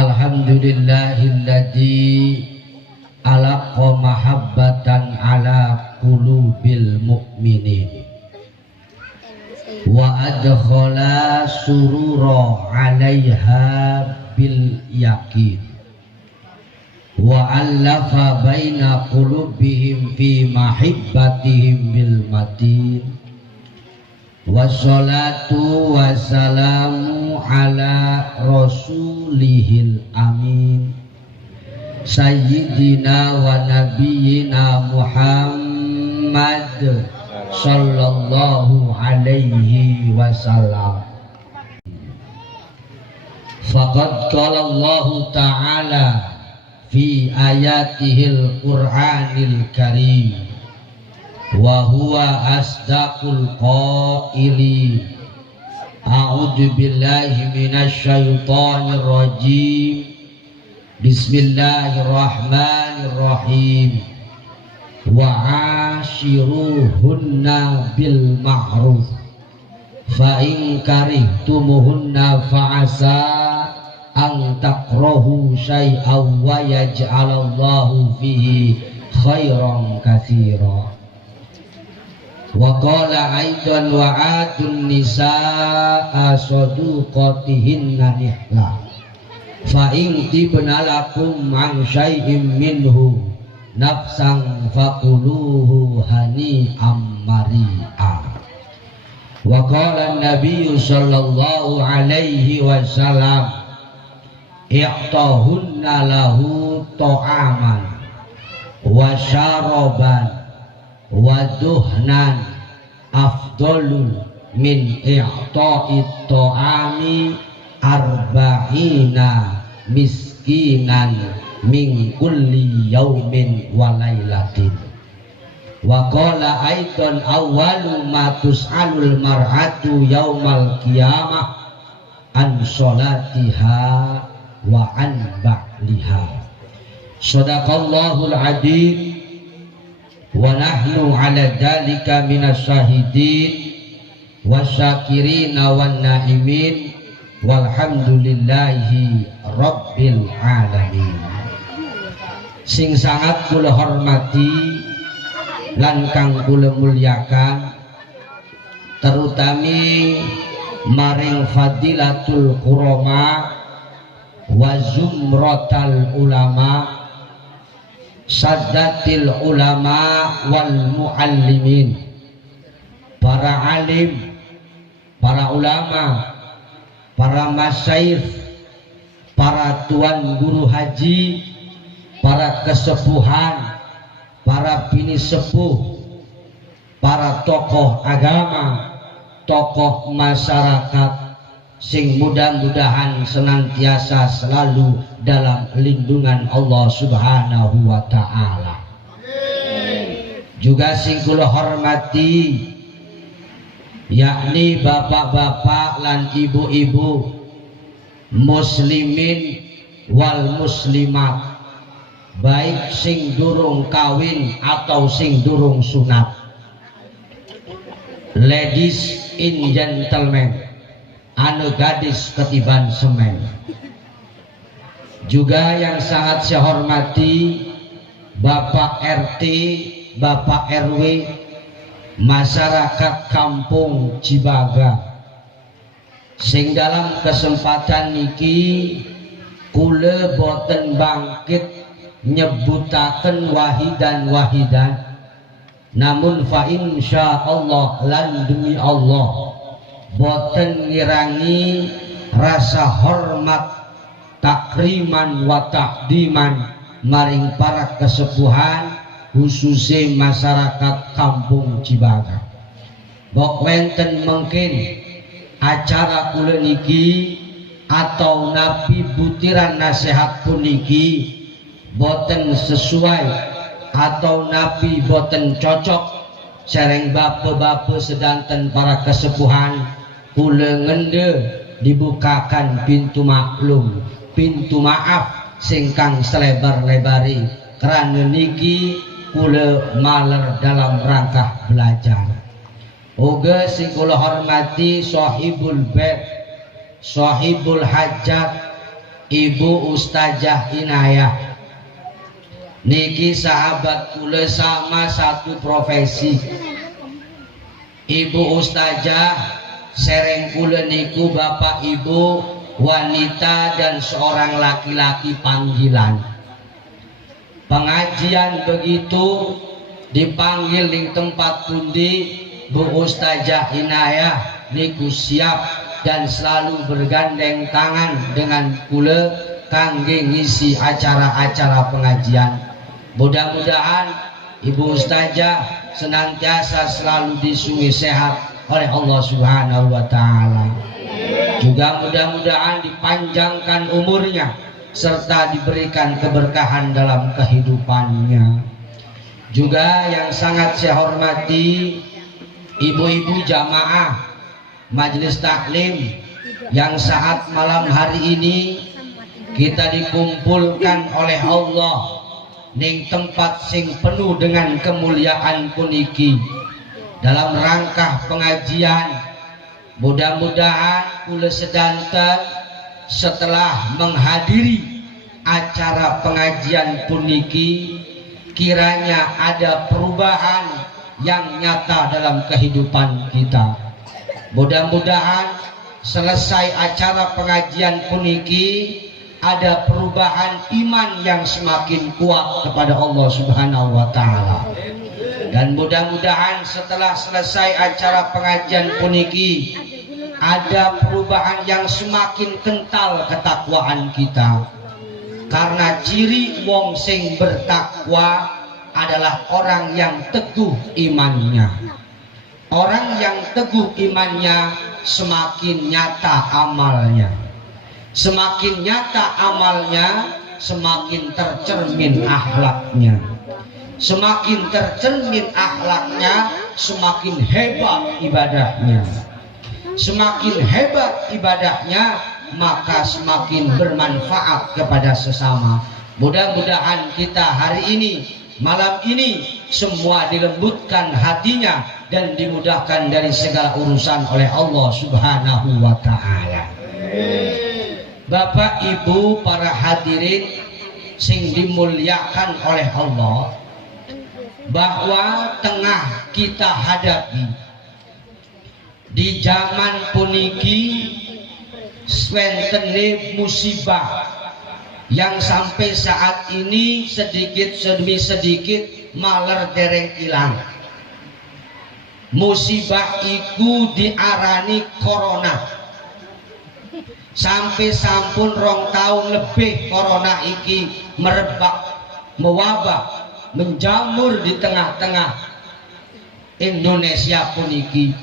Alhamdulillahilladzi alaqa mahabbatan ala qulubil mu'minin wa adkhala surura 'alaiha bil yaqin wa allafa baina qulubihim fi mahibbatihim bil matin. Wassalatu wassalamu ala rasulihil amin sayyidina wa nabiyyina Muhammad sallallahu alaihi wasallam. Faqad qala Allah ta'ala fi ayatihil Qur'anil Karim wa huwa asdaqul qaili a'udzu billahi minasy syaithanir rajim bismillahirrahmanirrahim wa ashiruhunna bil ma'ruf fa in karihtumuhunna fa asa an takrahu syai'an wa yaj'alallahu fihi khairan katsira. Wa qala aidan wa atun nisaa saduqatihinna nihla fa in tibna lakum an syai'in minhu nafsan faquluhu hani'am mari'a. Wa qala an-nabiy sallallahu alaihi wasallam i'tahunna lahu ta'aman wa syaraban wa duhnan afdalu min i'ta'it ta'ami arba'ina miskinan min kulli yaumin wa lailatin. Wa qala aidan awwalu ma tus'alul mar'atu yaumal qiyamah an sholatiha wa an ba'liha. Shadaqallahul adzim wa nahnu ala dzalika minas syahidin wasyakirina wan naimin walhamdulillahi rabbil alamin. Sing sangat kula hormati lan kang kula mulyakan terutami maring fadilatul qurama wa zumratal ulama sadatil ulama wal muallimin, para alim, para ulama, para masyayikh, para tuan guru haji, para kesepuhan, para bini sepuh, para tokoh agama, tokoh masyarakat, sing mudah-mudahan senantiasa selalu dalam lindungan Allah Subhanahu wa ta'ala. Juga sing kula hormati yakni bapak-bapak lan ibu-ibu muslimin wal muslimat, baik sing durung kawin atau sing durung sunat, ladies and gentlemen, anu gadis ketiban semen. Juga yang sangat saya hormati Bapak RT, Bapak RW, masyarakat kampung Cibaga, sing dalam kesempatan niki kula boten bangkit nyebutaken wahidan, namun fa insyaallah lan demi Allah boten ngirangi rasa hormat, takriman wa takdiman maring para kesepuhan khususnya masyarakat kampung Cibaga. Bok wenten mungkin acara kula niki atau napi butiran nasihat puniki boten sesuai atau napi boten cocok sareng bapak-bapak sedanten para kesepuhan, kula ngende dibukakan pintu maklum, pintu maaf singkang selebar-lebari, karena niki kula maler dalam rangka belajar. Uga sing kula hormati sahibul bait, sahibul hajat, Ibu Ustazah Inayah niki sahabat kula sama satu profesi. Ibu Ustazah sereng kula niku bapak ibu wanita dan seorang laki-laki panggilan. Pengajian begitu dipanggil di tempat pundi Bu Ustazah Inayah niku siap dan selalu bergandeng tangan dengan kula kangge ngisi acara-acara pengajian. Mudah-mudahan Ibu Ustazah senantiasa selalu disungi sehat oleh Allah Subhanahu wa taala. Juga mudah-mudahan dipanjangkan umurnya serta diberikan keberkahan dalam kehidupannya. Juga yang sangat saya hormati ibu-ibu jamaah Majelis Taklim yang saat malam hari ini kita dikumpulkan oleh Allah ning tempat sing penuh dengan kemuliaan puniki dalam rangka pengajian. Mudah-mudahan kula sedanten setelah menghadiri acara pengajian puniki kiranya ada perubahan yang nyata dalam kehidupan kita. Mudah-mudahan selesai acara pengajian puniki ada perubahan iman yang semakin kuat kepada Allah Subhanahu wa taala. Dan mudah-mudahan setelah selesai acara pengajian puniki ada perubahan yang semakin kental ketakwaan kita. Karena ciri wong sing bertakwa adalah orang yang teguh imannya. Orang yang teguh imannya semakin nyata amalnya. Semakin nyata amalnya, semakin tercermin akhlaknya. Semakin tercermin akhlaknya, semakin hebat ibadahnya. Semakin hebat ibadahnya, maka semakin bermanfaat kepada sesama. Mudah-mudahan kita hari ini, malam ini, semua dilembutkan hatinya dan dimudahkan dari segala urusan oleh Allah Subhanahu wa taala. Bapak Ibu para hadirin sing dimuliakan oleh Allah, bahwa tengah kita hadapi di zaman puniki swentene musibah yang sampai saat ini sedikit demi sedikit maler dereng ilang. Musibah iku diarani corona. Sampai sampun 2 tahun lebih corona iki merebak, mewabah, menjamur di tengah-tengah Indonesia puniki.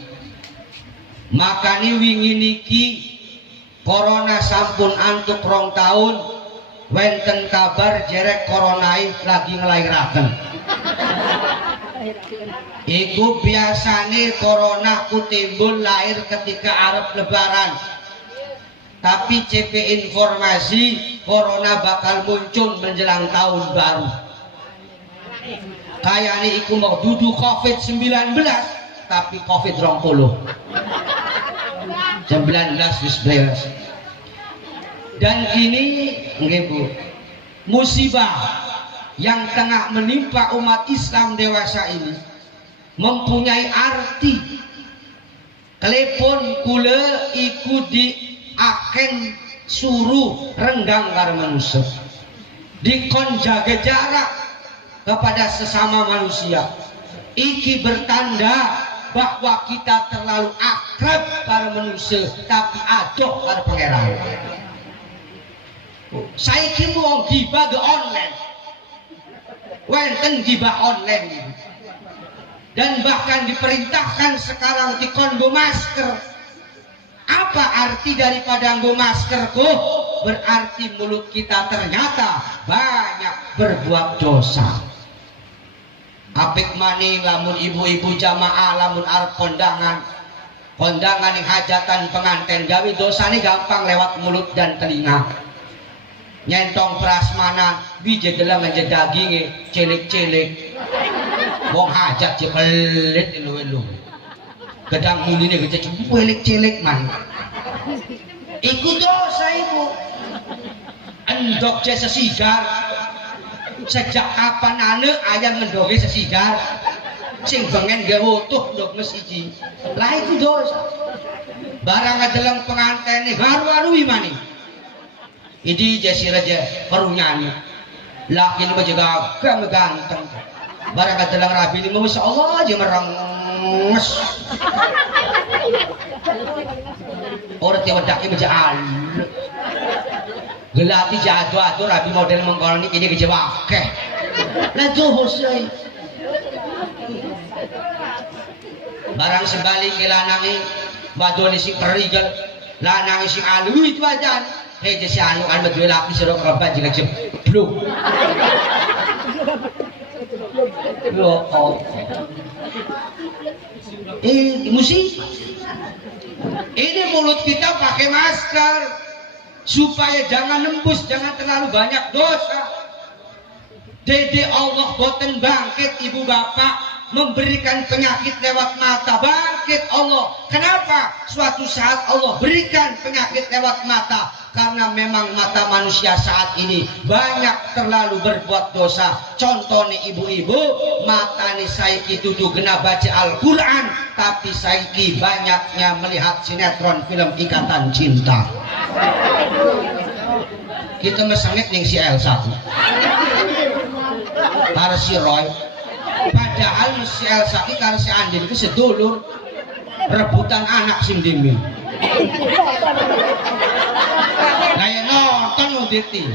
Makanya wingi niki corona sampun antuk 2 tahun, wenten kabar jerek coronai lagi ngelairaken. Iku biasane corona ku timbul lahir ketika arep lebaran. Tapi CP informasi corona bakal muncul menjelang tahun baru. Kayaknya iku mau dudu COVID-19 tapi COVID-20. 19 wis beres. Dan ini nggih Bu, musibah yang tengah menimpa umat Islam dewasa ini mempunyai arti. Telepon kula iku diaken suruh renggang karo manusia, dikon jaga jarak kepada sesama manusia. Iki bertanda bahwa kita terlalu akrab karo manusia tapi adoh karo pangeran. Saiki mau gibah ke online, wenten gibah online, dan bahkan diperintahkan sekarang dikon nggo masker. Apa arti daripada nggo masker kok? Berarti mulut kita ternyata banyak berbuat dosa. Apik maning lamun ibu-ibu jamaah lamun arep kondangan yang hajatan pengantin gawe dosane gampang lewat mulut dan telinga. Nyentong prasmanan biji dalam aja dagingnya cilik-cilik. Wong hajat je pelit elu-elu. Gedang muline gede cilik-cilik man. Iku dosa ibu. endok je sesigar. Sejak kapan ane ayam mendoge sesigar? Sing bengen gawe utuh ndok mesiji. Lah itu dosa. Barang adelang pengantin haru-harui mani. Ini jesi raja perunyanyi. Laki ini juga ganteng. Barang adelang rabi ini masya Allah aja merenges. Orang tiap daki baca al. Gelati jatuh rabi model mengkoloni ini kejawake. Lah dosa. Barang sebalik lanangi wadone sing perigal lanangi sing alu itu aja heje si anu almet dua laki serok rabat jika jeblok yo oh musik ini mulut kita pakai masker supaya jangan nembus, jangan terlalu banyak dosa. Dede Allah boten bangkit ibu bapak memberikan penyakit lewat mata, bangkit Allah. Kenapa? Suatu saat Allah berikan penyakit lewat mata, karena memang mata manusia saat ini banyak terlalu berbuat dosa. Contohnya ibu-ibu mata nih saiki tujuh gena baca Al-Quran, tapi saiki banyaknya melihat sinetron film Ikatan Cinta. Kita mesengit ning si Elsa karena si Roy, padahal si Elsa ini karena si Andin itu sedulur rebutan anak sing dimin. Kayak nonton nguditi.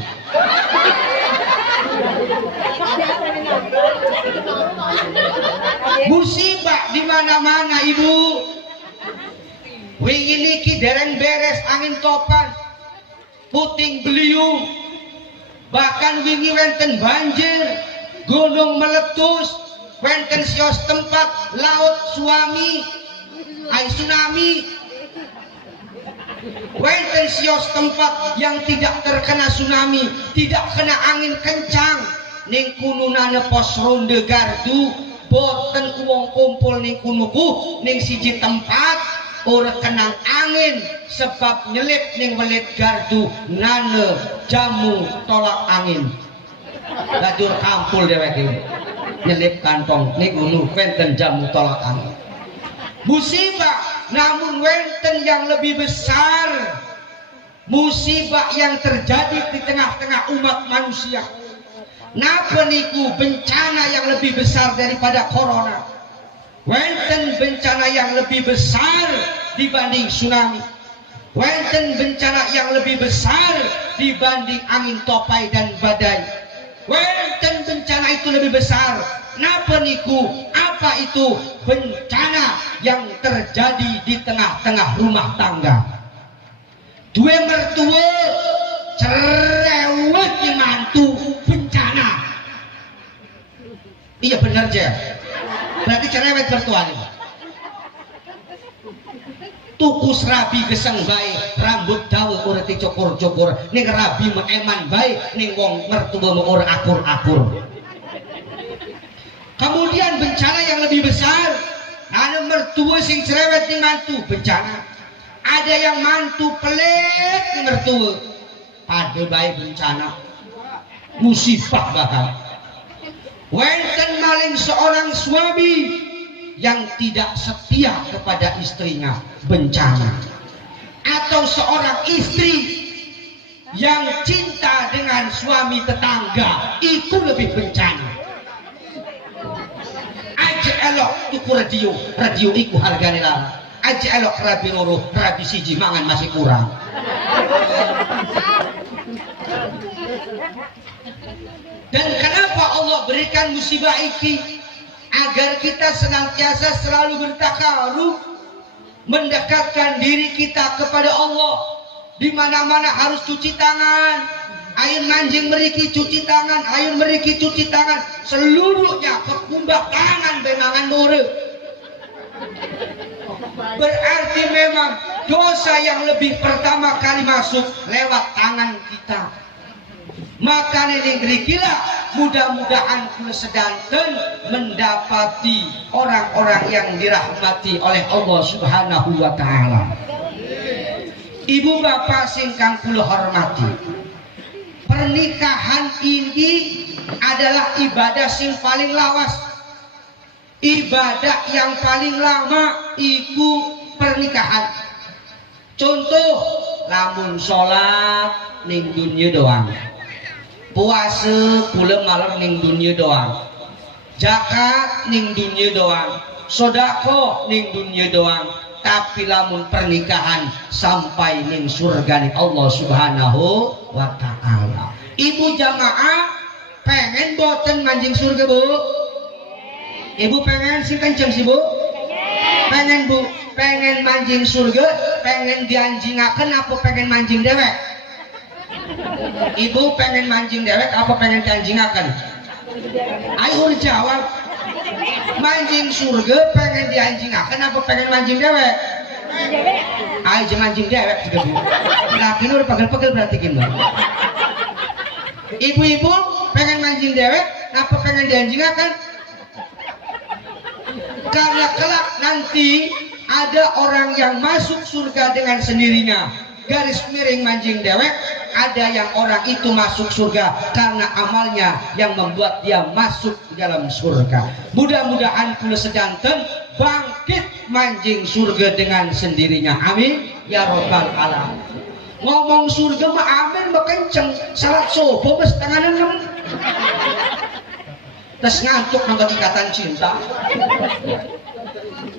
Musibah di mana-mana ibu. Wingi niki dereng beres angin topan, puting beliung, bahkan wingi wenten banjir, gunung meletus, wenten sios tempat laut suami, ai tsunami, wenten sios tempat yang tidak terkena tsunami, tidak kena angin kencang, ning kununane pos ronde gardu, boten wong kumpul ning kunuku, ning siji tempat ora kenang angin sebab nyelip ning welit gardu nane jamu tolak angin. Lajur kampul dhewek iki. Nyelip kantong niku wenten jamu tolak angin. Musibah namun wenten yang lebih besar. Musibah yang terjadi di tengah-tengah umat manusia. Napa niku bencana yang lebih besar daripada corona? Wenten bencana yang lebih besar dibanding tsunami. Wenten bencana yang lebih besar dibanding angin topai dan badai. Wenten bencana itu lebih besar. Napa niku? Apa itu? Bencana yang terjadi di tengah-tengah rumah tangga. Dua mertua cerewet di mantu, bencana. Iya benar aja. Berarti cerewet bertuan ini. Tuku serabi geseng bae, rambut dawa ora dicukur-cukur, ning rabi meeman bae, ning wong mertua ora akur-akur. Kemudian bencana yang lebih besar, ada mertua sing cerewet ning mantu, bencana. Ada yang mantu pelit ning mertua, ade bae bencana. Musibah bahkan. Wenten maling seorang suami yang tidak setia kepada istrinya, bencana. Atau seorang istri yang cinta dengan suami tetangga, itu lebih bencana. Aja elok tuku radio iku hargane larang. Aja elok rabi loro, rabi siji mangan masih kurang. Dan kenapa Allah berikan musibah ini? Agar kita senantiasa selalu bertakarub, mendekatkan diri kita kepada Allah. Di mana-mana harus cuci tangan. Air mancing meriki cuci tangan, air meriki cuci tangan. Seluruhnya kekumbah tangan benangan nure. Berarti memang dosa yang lebih pertama kali masuk lewat tangan kita. Maka negeri gila, mudah-mudahan kula sedanten mendapati orang-orang yang dirahmati oleh Allah Subhanahu wa taala. Ibu bapak singkang kula hormati, pernikahan ini adalah ibadah sing paling lawas. Ibadah yang paling lama iku pernikahan. Contoh, lamun sholat ning dunia doang, puasa pula malam ning dunia doang, zakat ning dunia doang, sodako ning dunia doang. Tapi lamun pernikahan sampai ning surga ning Allah Subhanahu wa ta'ala. Ibu jamaah pengen boten manjing surga, Bu? Ibu pengen sih kenceng sih, Bu? Pengen, Bu? Pengen manjing surga, pengen dianjingaken apa pengen manjing dewek? Ibu pengen manjing dewek apa pengen dianjingaken? Ayo jawab. Manjing surga pengen dianjingaken apa pengen manjing dewek? Ayo manjing dewek juga, Bu. Laki lu udah pegel-pegel berarti gini. Ibu-ibu pengen manjing dewek apa pengen dianjingaken? Karena kelak nanti ada orang yang masuk surga dengan sendirinya, garis miring manjing dewek. Ada yang orang itu masuk surga karena amalnya yang membuat dia masuk dalam surga. Mudah-mudahan kula sedanten bangkit manjing surga dengan sendirinya. Amin ya robbal alamin. Ngomong surga mah amin mah kenceng, salat subuh mah setengah 6. Terus ngantuk nonton Ikatan Cinta.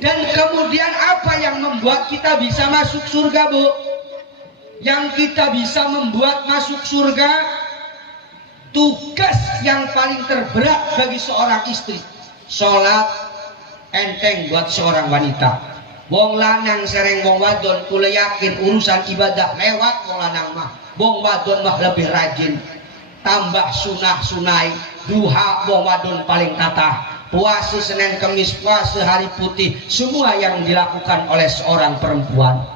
Dan kemudian apa yang membuat kita bisa masuk surga, Bu? Yang kita bisa membuat masuk surga, tugas yang paling terberat bagi seorang istri, sholat enteng buat seorang wanita. Wong lanang sereng wong wadon, kula yakin urusan ibadah lewat wong lanang mah. Wong wadon mah lebih rajin, tambah sunah-sunai, duha wong wadon paling tatah. Puasa Senin Kemis, puasa hari putih, semua yang dilakukan oleh seorang perempuan.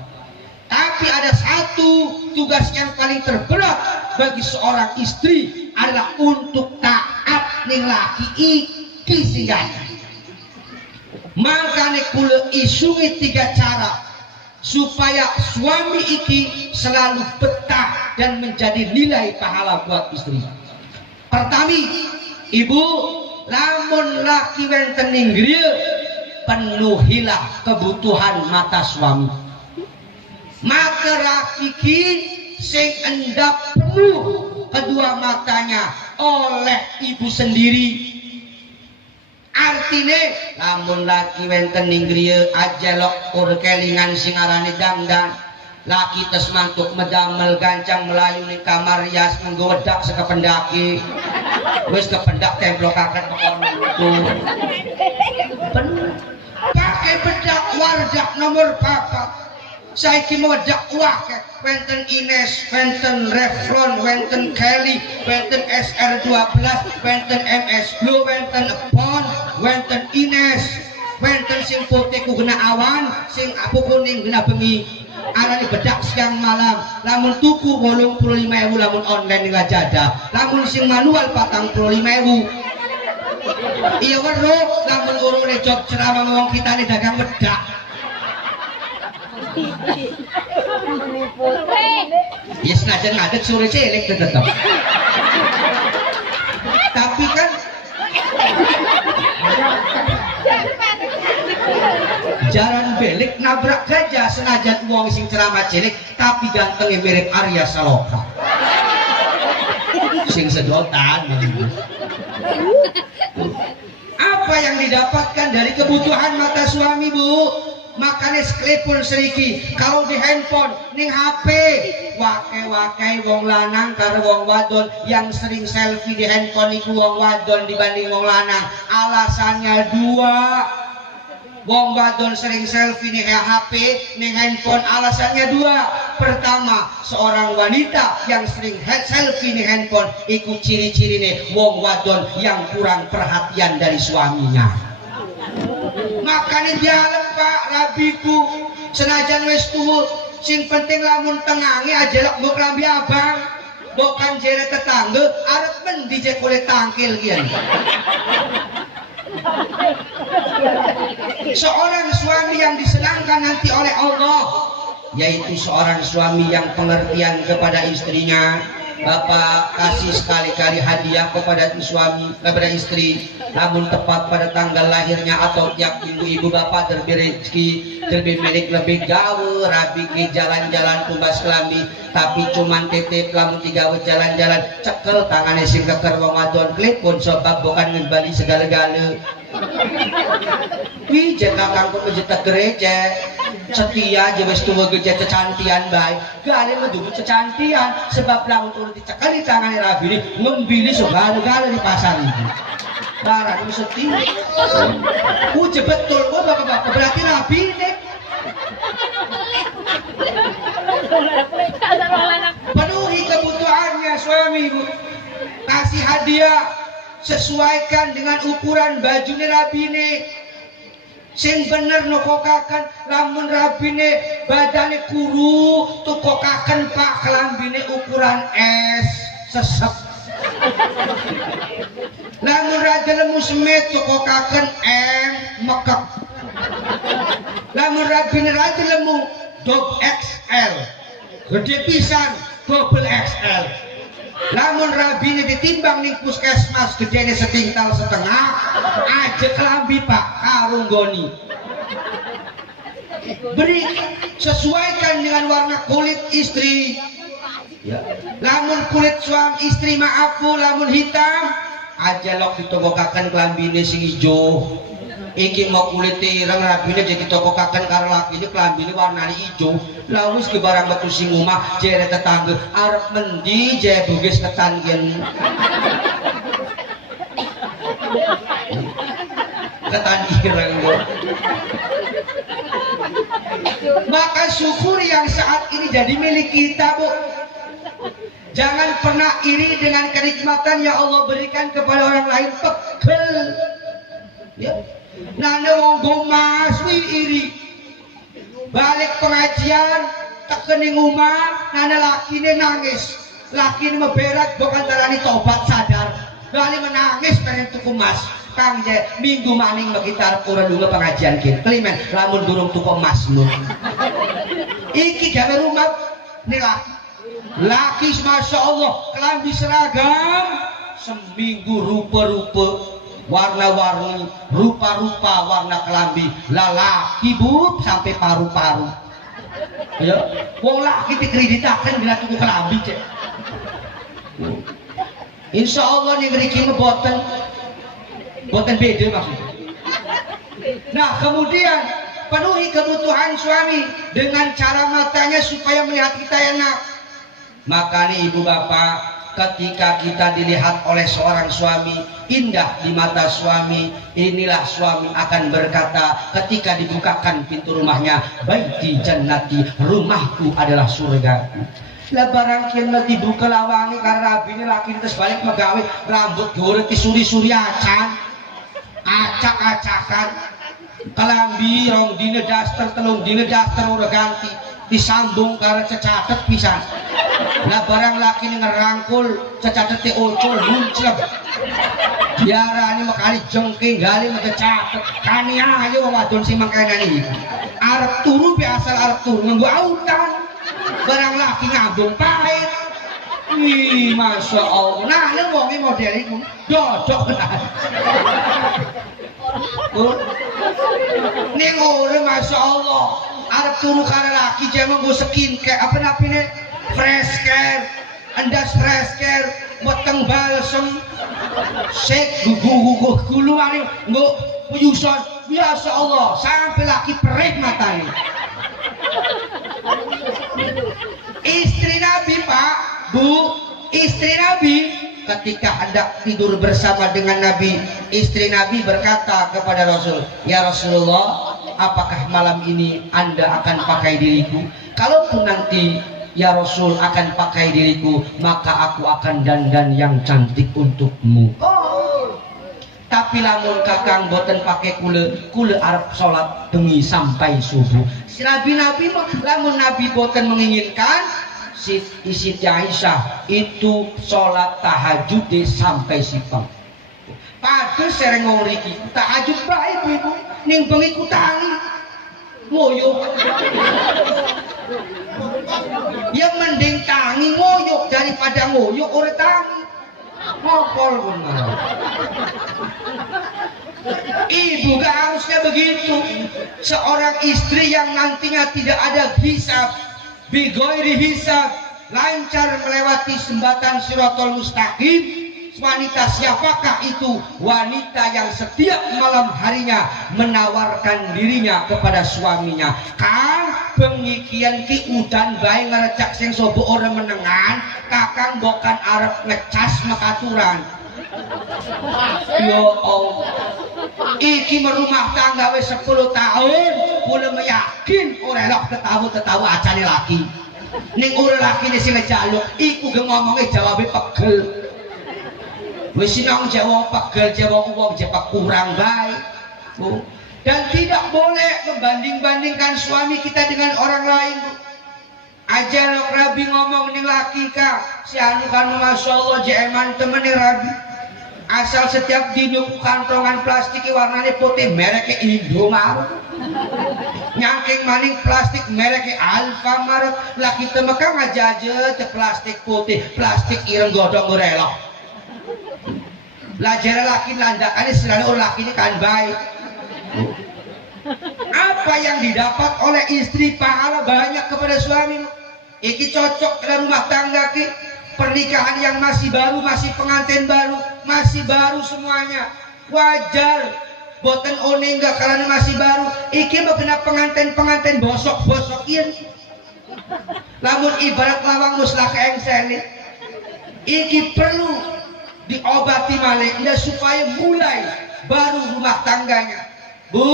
Tapi ada satu tugas yang paling terberat bagi seorang istri adalah untuk taat ning laki iki singgan. Makanya kula isungi 3 cara supaya suami iki selalu betah dan menjadi nilai pahala buat istri. Pertama, ibu, lamun laki wenten ning griya, penuhilah kebutuhan mata suami. Maka laki sing endap penuh kedua matanya oleh ibu sendiri. Artine lamun laki wenten ning griya ajelok kur kelingan sing arane dangdan, laki tes mantuk medamel gancang melayu ning kamar rias nggo wedak sekependaki. Wis kependak templokaken pokoke itu. Pakai bedak wardah nomor 4. Saiki wedak wake wenten Ines, wenten Revlon, wenten Kelly, wenten SR12, wenten MS Blue, wenten Pon, wenten Ines, wenten sing putih ku kena awan, sing abu kuning kena bengi. Arane bedak siang malam. Lamun tuku 85.000 lamun online ning Lazada. Lamun sing manual 45.000. Iya weruh lamun urune job ceramah wong kitane dagang bedak. Ya senajan ngadet sore cilik tetep. Tapi kan jaran belik nabrak gajah senajan uang sing ceramah cilik tapi gantengnya mirip Arya Saloka. Sing sedotan. Apa yang didapatkan dari kebutuhan mata suami, Bu? Makanya sekelipun seriki kalau di handphone ning HP wake-wake wong lanang karo wong wadon yang sering selfie di handphone itu wong wadon dibanding wong lanang. Alasannya 2. Wong wadon sering selfie ning HP ning handphone alasannya 2. Pertama, seorang wanita yang sering selfie ning handphone ikut ciri-cirine wong wadon yang kurang perhatian dari suaminya. Makanya jalan Pak rabiku senajan wis tuwa sing penting lamun tengange ajelok mbok klambi abang mbok kanjere tetangga arep mendi cek oleh tangkil kian. Seorang suami yang disenangkan nanti oleh Allah yaitu seorang suami yang pengertian kepada istrinya, Bapak kasih sekali-kali hadiah kepada suami, kepada istri, namun tepat pada tanggal lahirnya atau tiap minggu ibu bapak terberi rezeki, terberi milik lebih gawe, rabi ke jalan-jalan tumbas kelambi, tapi cuman titip lamun tiga jalan-jalan, cekel tangannya sing keker wong wadon klipun sebab bukan ngembali segala-gala. Wih, jika kangkung mencetak gereja setia aja wis tuwa gereja kecantian baik gale mendukung kecantian sebab lamun turun dicekal di tangan rabi ini ngembili segala-gala di pasar ini barang itu setia uji betul kok bapak-bapak berarti rabi ini penuhi kebutuhannya suami ibu kasih hadiah sesuaikan dengan ukuran bajunya rabi ini sing bener no kokakan lamun rabine badane kuru tuh kokakan pak kelambine ukuran S sesep lamun radilemu semet tuh kokakan M mekek lamun rabine radilemu double XL gede pisan double XL lamun rabine ditimbang ning puskesmas gedene setingtal setengah aja kelambi pak karung goni beri sesuaikan dengan warna kulit istri ya. Lamun kulit suami istri maaf bu lamun hitam aja lok ditokokakan kelambine sing ijo iki mau kulit ireng rabine jadi tokokakan karo laki ini kelambine warnanya ijo lawis ke barang batu sing omah jere tetangga arep mendi je bugis ketangen ketan ireng maka syukur yang saat ini jadi milik kita bu jangan pernah iri dengan kenikmatan yang Allah berikan kepada orang lain pegel ya nane wong gomas wi iri balik pengajian tak kening umah nane lakine nangis lakine meberat bukan tarani tobat sadar balik menangis pengen tuku emas kang je minggu maning begitar kurang dulu pengajian kin kelimen lamun durung tuku emas lu iki gawe rumah nih laki masya Allah kelambi seragam seminggu rupa-rupa warna-warni rupa-rupa warna kelambi lalaki bu sampai paru-paru ya wong laki dikreditakan bila tuku kelambi cek insya Allah nih ngeriki boten beda maksudnya nah kemudian penuhi kebutuhan suami dengan cara matanya supaya melihat kita enak makanya ibu bapak ketika kita dilihat oleh seorang suami indah di mata suami inilah suami akan berkata ketika dibukakan pintu rumahnya baiti jannati rumahku adalah surgaku lah barang kena dibuka lawangi karena rabine laki terus balik megawe rambut goreng disuri-suri acan acak-acakan kelambi rong dine daster telung dine daster udah ganti disambung karena cecatet pisan lah barang laki ini ngerangkul cecatet di ucul muncul biaranya makali jengking gali mencecatet kani ayo wadon si makanan ini arep turu biasa arep turu nunggu autan barang laki ngambung pahit wih masya Allah nah lu wongi model itu dodok nih ngore masya Allah arep turu karena laki jangan gue skincare apa ini fresh care endas fresh care weteng balsem shake gugu guluan nggak puyusan biasa Allah sampai laki perih matanya istri Nabi pak bu istri Nabi ketika hendak tidur bersama dengan Nabi istri Nabi berkata kepada Rasul ya Rasulullah apakah malam ini Anda akan pakai diriku kalaupun nanti ya Rasul akan pakai diriku maka aku akan dandan yang cantik untukmu tapi lamun kakang boten pakai kule arep sholat bengi sampai subuh si Nabi lamun Nabi boten menginginkan Siti Aisyah itu sholat tahajud sampai sipang padahal sereng ngomong riki tahajud baik ibu ning bengi ku tangi ngoyo Ya mending tangi ngoyok daripada ngoyok ora tangi. Ngopol benar. Ibu gak harusnya begitu. Seorang istri yang nantinya tidak ada hisab, bigoiri hisab, lancar melewati jembatan Shiratal Mustaqim. Wanita siapakah itu? Wanita yang setiap malam harinya menawarkan dirinya kepada suaminya. Kan pengikian ki udan bae ngerecak sing sobo ora menengan, kakang bokan arep ngecas makaturan. Yo Allah. Iki merumah tangga wis 10 tahun, kula meyakin ora elok tetawu acane laki. Ning ora lakine sing ngejaluk, iku ge ngomongnya jawabe pegel. Wis sinau jawab pegel jawab wong jepak kurang baik. Dan tidak boleh membanding-bandingkan suami kita dengan orang lain. Aja lok Rabi ngomong ning laki ka, si anu kan masyaallah jeeman temen Rabi. Asal setiap dino kantongan plastik warnanya putih mereknya Indomaret. Nyangking maning plastik mereknya Alfamaret. Laki temeka ngajaje te plastik putih, plastik ireng godong ngerelok. Belajar laki landakannya selalu laki ini kan baik. Apa yang didapat oleh istri pahala banyak kepada suami. Iki cocok dalam rumah tangga ki. Pernikahan yang masih baru, masih pengantin baru, masih baru semuanya. Wajar. Boten one enggak karena masih baru. Iki kena pengantin bosok-bosokin. Namun ibarat lawang muslah keengsen. Iki perlu diobati malih supaya mulai baru rumah tangganya. Bu,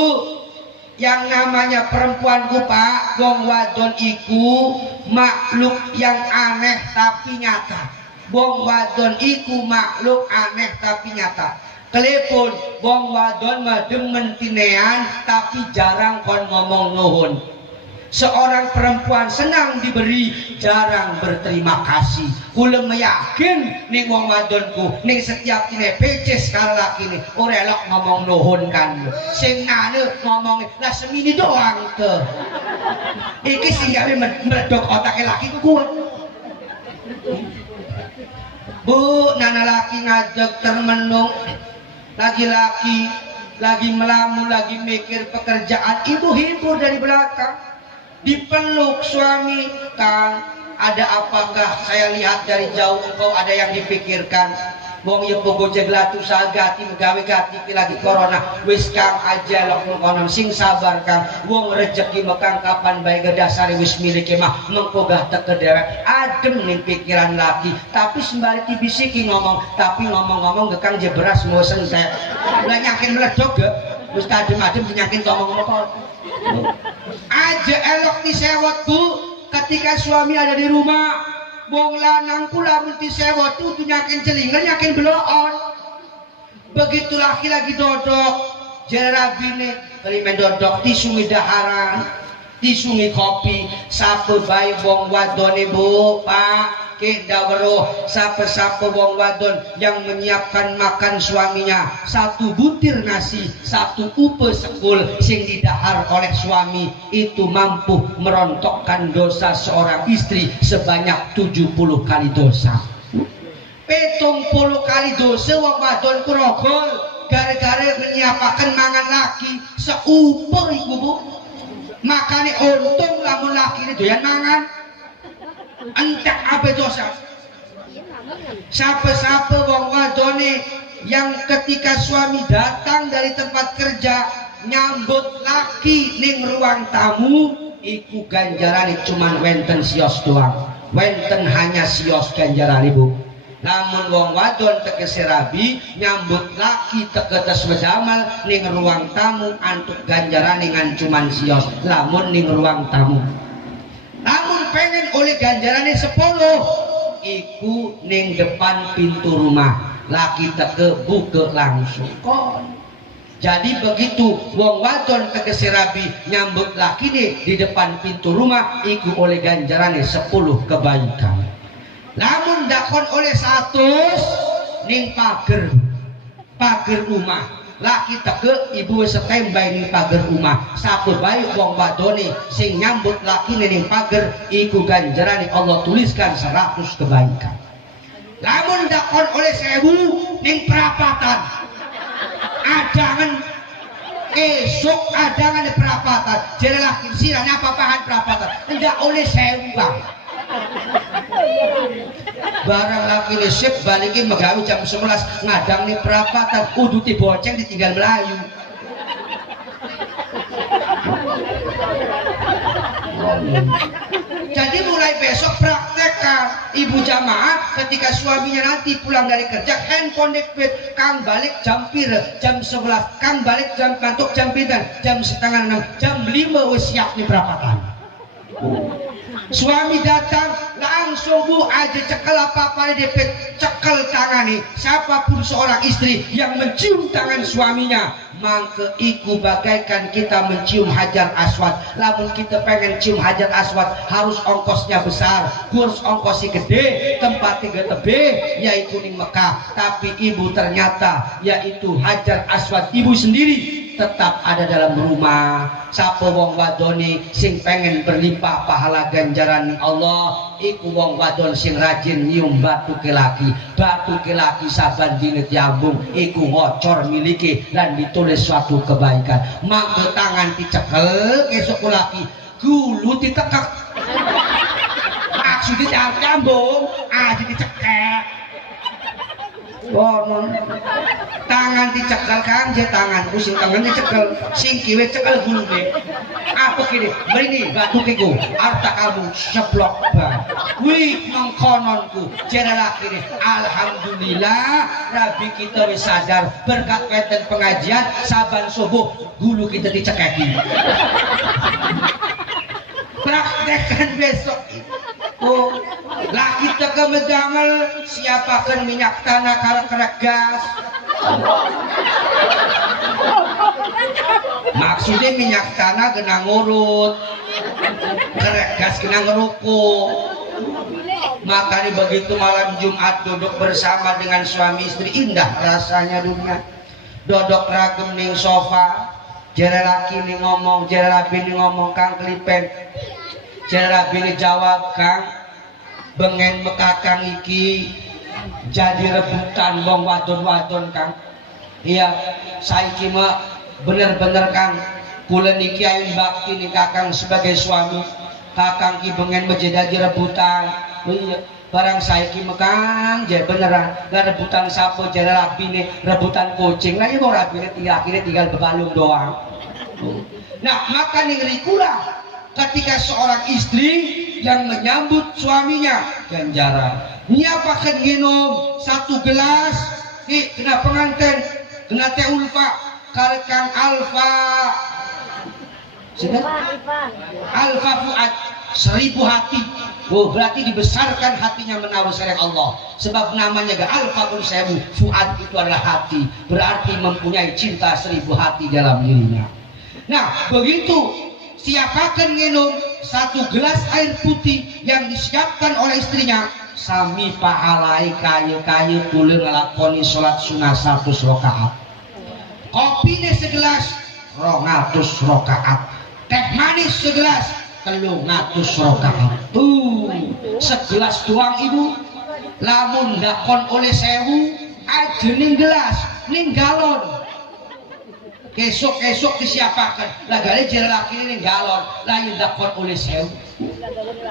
yang namanya perempuanku Pak, wong wadon iku makhluk yang aneh tapi nyata. Wong wadon iku makhluk aneh tapi nyata. Telepon wong wadon demen tinean tapi jarang kon ngomong nuhun. Seorang perempuan senang diberi, jarang berterima kasih. Kula meyakin ning wong wadonku, ning setiap tine peces karo laki ni, ora elok ngomong nuhun kan. Sing ngane ngomong lah semini doang ke. Iki sing gawe mledok otake laki ku kuat. Bu, nana laki ngajak termenung, lagi-laki lagi melamun, lagi mikir pekerjaan, ibu hibur dari belakang. Dipeluk suami, Kang, ada apakah saya lihat dari jauh engkau ada yang dipikirkan? Wong ya pogo jeglatu sagati megawe gati lagi corona. Wis Kang aja lok konon sing sabar Kang. Wong rezeki mekang kapan bae gedasare wis milike mah mengko gah teke dewek. Adem ning pikiran laki, tapi sembari dibisiki ngomong, tapi ngomong-ngomong ge Kang jeberas mau sentek. Lah nyakin meledok ge. Wis adem-adem dinyakin ngomong apa? Aja elok disewot Bu, ketika suami ada di rumah. Wong lanang kula mun disewot tu nyakin celingan nyakin beloon. Begitu laki lagi dodok, jerabine kali mendodok tisungi daharan, tisungi kopi, sape bae wong wadone Bu, Pak. Dawero sape-sape wong wadon yang menyiapkan makan suaminya, satu butir nasi, satu upe sekul sing didahar oleh suami, itu mampu merontokkan dosa seorang istri sebanyak 70 kali dosa. 70 kali dosa wong wadon kurogol gara-gara menyiapkan mangan laki seuper iku Bu. Makane untung lamun laki ini doyan mangan. Entek apa dosa. Siapa-siapa wong wadone yang ketika suami datang dari tempat kerja nyambut laki ning ruang tamu, iku ganjarane cuman wenten sios doang. Wenten hanya sios ganjarane Bu. Namun wong wadon tegese rabi nyambut laki tegetes wedamal ning ruang tamu antuk ganjarane ngan cuman sios lamun ning ruang tamu. Namun pengen oleh ganjarannya 10, iku ning depan pintu rumah laki teke buka langsung kon. Jadi begitu wong wadon tegese rabi nyambut laki nih di depan pintu rumah, iku oleh ganjarannya 10 kebaikan. Namun dakon oleh 100 ning pager rumah laki teke ibu setembay ning pager umah sapa bae wong wadone sing nyambut laki ning pager iku ganjaran Allah tuliskan 100 kebaikan. Lamun dakon oleh 1000 ning perapatan adangan esok adangan perapatan jere laki sirane apa-apaan perapatan ndak oleh 1000 bang. Barang laki lesek balikin megawe jam 11 ngadang nih perapatan kudu diboceng ditinggal Melayu. Jadi mulai besok praktekkan ibu jamaah ketika suaminya nanti pulang dari kerja handphone deket kang balik jam pira jam 11 kang balik jam kantuk jam pinten jam setengah 6 jam 5 wis siap nih perapatan. Suami datang langsung bu aja cekel apa-apa depet cekel tangani siapapun seorang istri yang mencium tangan suaminya mangke iku bagaikan kita mencium hajar aswad. Lamun kita pengen cium hajar aswad harus ongkosnya besar, kurs ongkosnya gede, tempatnya tebe yaitu di Mekah. Tapi ibu ternyata yaitu hajar aswad ibu sendiri tetap ada dalam rumah. Sapa wong wadoni sing pengen berlimpah pahala ganjaran Allah iku wong wadon sing rajin nyium batu ke laki saban dina diambung iku ngocor miliki dan ditulis suatu kebaikan. Mangke tangan dicekel esuk laki gulu ditekek maksudnya diambung aja dicekek. Oh, tangan dicekel kan, je tanganku sing tangan dicekel, sing kiwe cekel gulune. Apa kini? Mrene batu kiku, arta kamu seblok ba. Wih mengkononku, jere lakine. Alhamdulillah, Rabi kita wis sadar berkat weten pengajian saban subuh gulu kita dicekeki. Praktekkan besok. Oh, laki teka medangal siapakan minyak tanah karek gas. Maksudnya minyak tanah kena ngurut, karek gas kena ngerukuk. Makanya begitu malam Jumat duduk bersama dengan suami istri indah rasanya dunia. Dodok ragem ning sofa, jere laki ning ngomong, jere rabi ning ngomong kang klipen. Jere bini jawab kang bengen mekakang iki jadi rebutan wong wadon-wadon kang. Iya saiki mah bener-bener kang kula niki ayun bakti nih kakang sebagai suami kakang ki bengen menjadi rebutan. Iya barang saiki mekang jadi beneran gak rebutan sapo jere rabine rebutan kucing lah ibu rabine tinggal bebalung doang. Nah maka nih rikula ketika seorang istri yang menyambut suaminya ganjaran nyiapakan minum 1 gelas kena pengantin kena teh ulfa karekang alfa alfa fuad 1000 hati. Oh berarti dibesarkan hatinya menawa sereng Allah sebab namanya gak alfa pun 1000 fuad itu adalah hati berarti mempunyai cinta 1000 hati dalam dirinya. Nah begitu siapakan minum 1 gelas air putih yang disiapkan oleh istrinya sami pahalai kayu-kayu pulih ngelakoni sholat sunnah 100 rakaat. Kopi segelas 200 rakaat. Teh manis segelas 300 rakaat. Segelas doang ibu. Lamun dakon oleh 1000 aja ning gelas ning galon. Kesok disiapakan lagane jere laki ini galon lain dakon oleh 1000.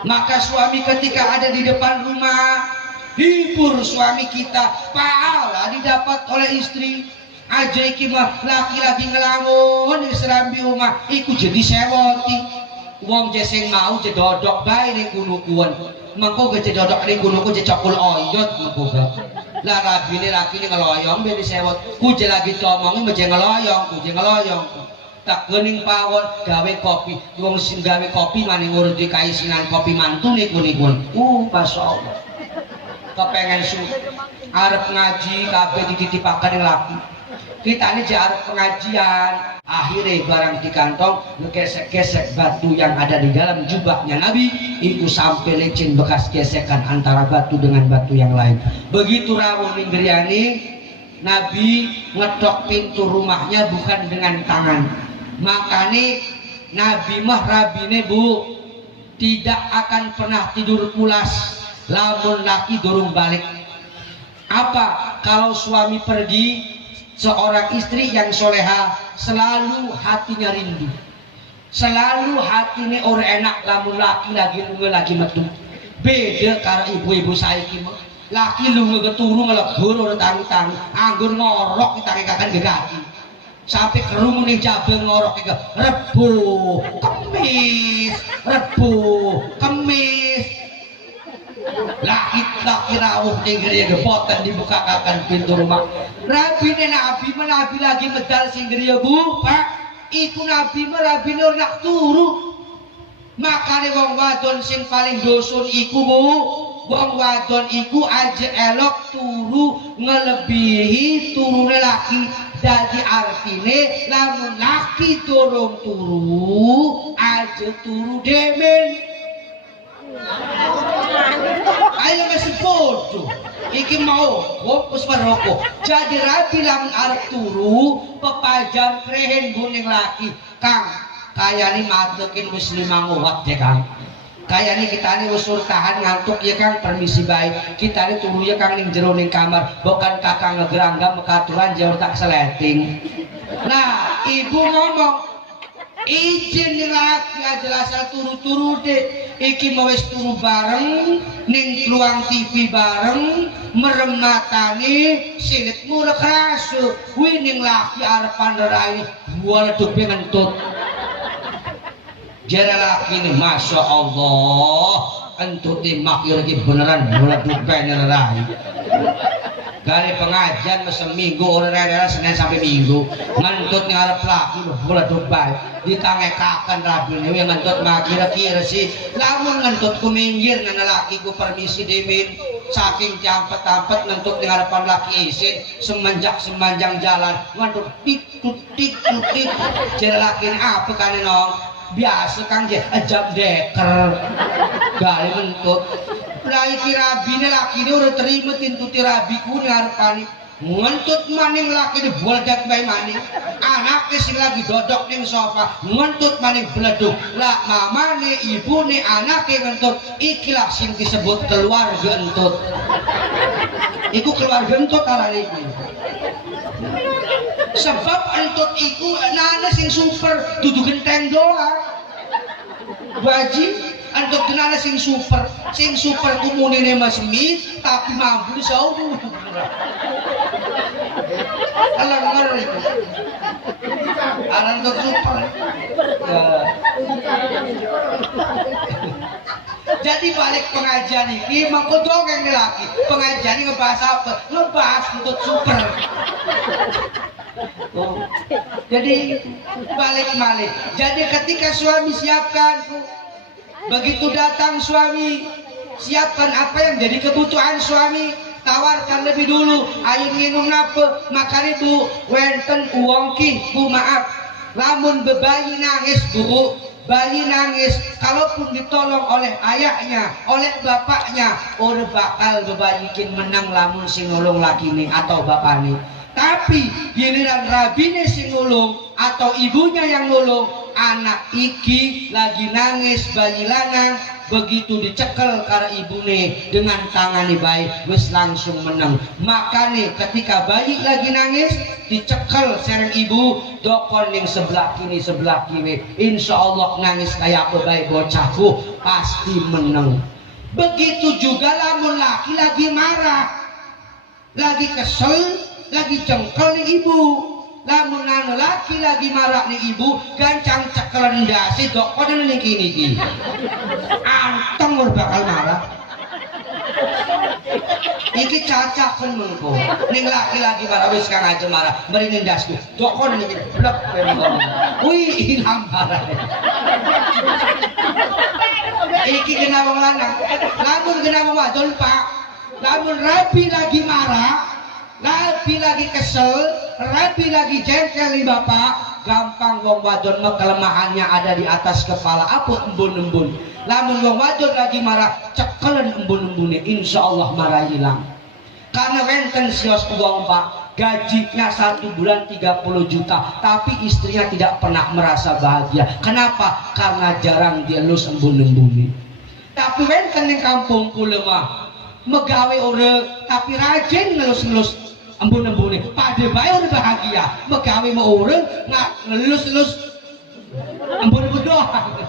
Maka suami ketika ada di depan rumah hibur suami kita pahala didapat oleh istri aja iki mah laki-laki ngelamun di serambi rumah iku jadi sewoti wong jeseng mau jedodok bae ning kunukuan mengko jedodok ning kunuku jecokul oyot mengko lah rabine laki ini ngeloyong biar disewot kuje lagi comongin meje ngeloyong tak gening pawon gawe kopi wong sing gawe kopi maning ngurut di kaisinan kopi mantu niku-nikun Masya Allah kepengen su arep ngaji kabeh dititipaken laki kita ini arep pengajian akhirnya barang di kantong gesek-gesek batu yang ada di dalam jubahnya Nabi itu sampai lecin bekas gesekan antara batu dengan batu yang lain. Begitu rawuh minggriani Nabi ngedok pintu rumahnya bukan dengan tangan. Makanya Nabi mah rabine Bu tidak akan pernah tidur pulas lamun laki durung balik. Apa? Kalau suami pergi, seorang istri yang soleha selalu hatinya rindu, selalu hatinya orang enak lamun laki lagi metu. Beda karo ibu-ibu saiki mah laki lunga keturu ngelegur ora tangi-tangi anggur ngorok ditangi kakan gegati sampai kerungu ning jabel ngorok iki Rebo Kemis laki rawuh ning griya gepoten dibukakan pintu rumah. Rabine Nabi menabi lagi medal sing griya Bu Pak iku Nabi rabine ora turu. Makane wong wadon sing paling dosun iku Bu wong wadon iku aja elok turu ngelebihi turune laki. Jadi artine lamun laki durung turu aja turu demen. Ayo masih bodoh iki mau fokus merokok. Jadi rapi lamun arep turu pepajang krehen buning laki Kang kayane matekin wis 5 watt ya Kang. Kayaknya kita ini usur tahan ngantuk ya Kang, permisi baik kita ini turu ya Kang ning jero ning kamar bukan kakang ngegeranggam mekaturan jauh tak seleting. Nah ibu ngomong izin ning laki aja asal turu-turu deh iki mau wis turu bareng ning luang TV bareng merem matane silitmu rek rasu kuwi ning laki arepan rai waleduk ngentut. Jare laki ini Masya Allah entut dimakir lagi beneran bola dupen rai dari pengajian seminggu orang Senin sampai Minggu ngentut ngarep laki bola dupen ditangekakan rabine yang ngentut makir-kira sih lamun ngentut ku minggir nana laki ku permisi demin saking campet-campet ngentut ngarepan laki isin semanjang jalan ngentut tik jare laki apa kan nong biasa Kang je jam deker gali mentut rai tirabine laki ini udah terima tintu tirabiku ngarepani ngentut maning laki ini boldak bayi maning anaknya sing lagi dodok ning sofa ngentut maning beleduk lah mamane ibu nih anaknya ngentut ikilah sing disebut keluarga entut iku keluarga entut arane iki sebab entut iku nana sing super dudu genteng doang baji entut nana sing super kumunine Mas Mi tapi mampu disaudu alang ngeri alang entut super jadi balik pengajian ini mangko dongeng laki pengajian ini ngebahas apa? Ngebahas entut super. Oh. Jadi balik malik. Jadi ketika suami siapkan, begitu datang suami siapkan apa yang jadi kebutuhan suami, tawarkan lebih dulu. Ayo minum apa? Makan itu wenten uang ki, Bu maaf. Lamun bebayi nangis Bu, bayi nangis, kalaupun ditolong oleh ayahnya, oleh bapaknya, orang bakal bebayikin menang lamun sing nulung lakine atau bapaknya. Tapi giliran rabine sing nulung atau ibunya yang nulung, anak iki lagi nangis bayi lanang begitu dicekel karo ibune dengan tangani baik wis langsung menang. Makanya ketika bayi lagi nangis dicekel sereng ibu dokon yang sebelah kini insya Allah nangis kayak apa bayi bocahku pasti menang. Begitu juga lamun laki lagi marah lagi kesel lagi jengkel nih ibu, lamun anu laki lagi marah nih ibu, gancang cekelan dasi dokon nih kini anteng bakal marah. Iki cacak kan mengko, ning laki marah wis kang aja marah, mari nindasku, dokon nih blek memang, wih hilang marah. Iki kena wong lanang, lamun kena wong wadon Pak, lamun rapi lagi marah. Rabi lagi kesel, rabi lagi jengkel nih bapak, gampang wong wadon mah kelemahannya ada di atas kepala apa embun-embun. Lamun wong wadon lagi marah, cekelan embun-embunnya, insya Allah marah hilang. Karena wenten sios wong Pak, gajinya 1 bulan 30 juta, tapi istrinya tidak pernah merasa bahagia. Kenapa? Karena jarang dia lulus embun-embuni. Tapi wenten ning kampung kula mah megawe ora tapi rajin ngelus-ngelus embun-embune. Padhe bae ora bahagia, megawe mau ora ngelus-ngelus embun-embun doang.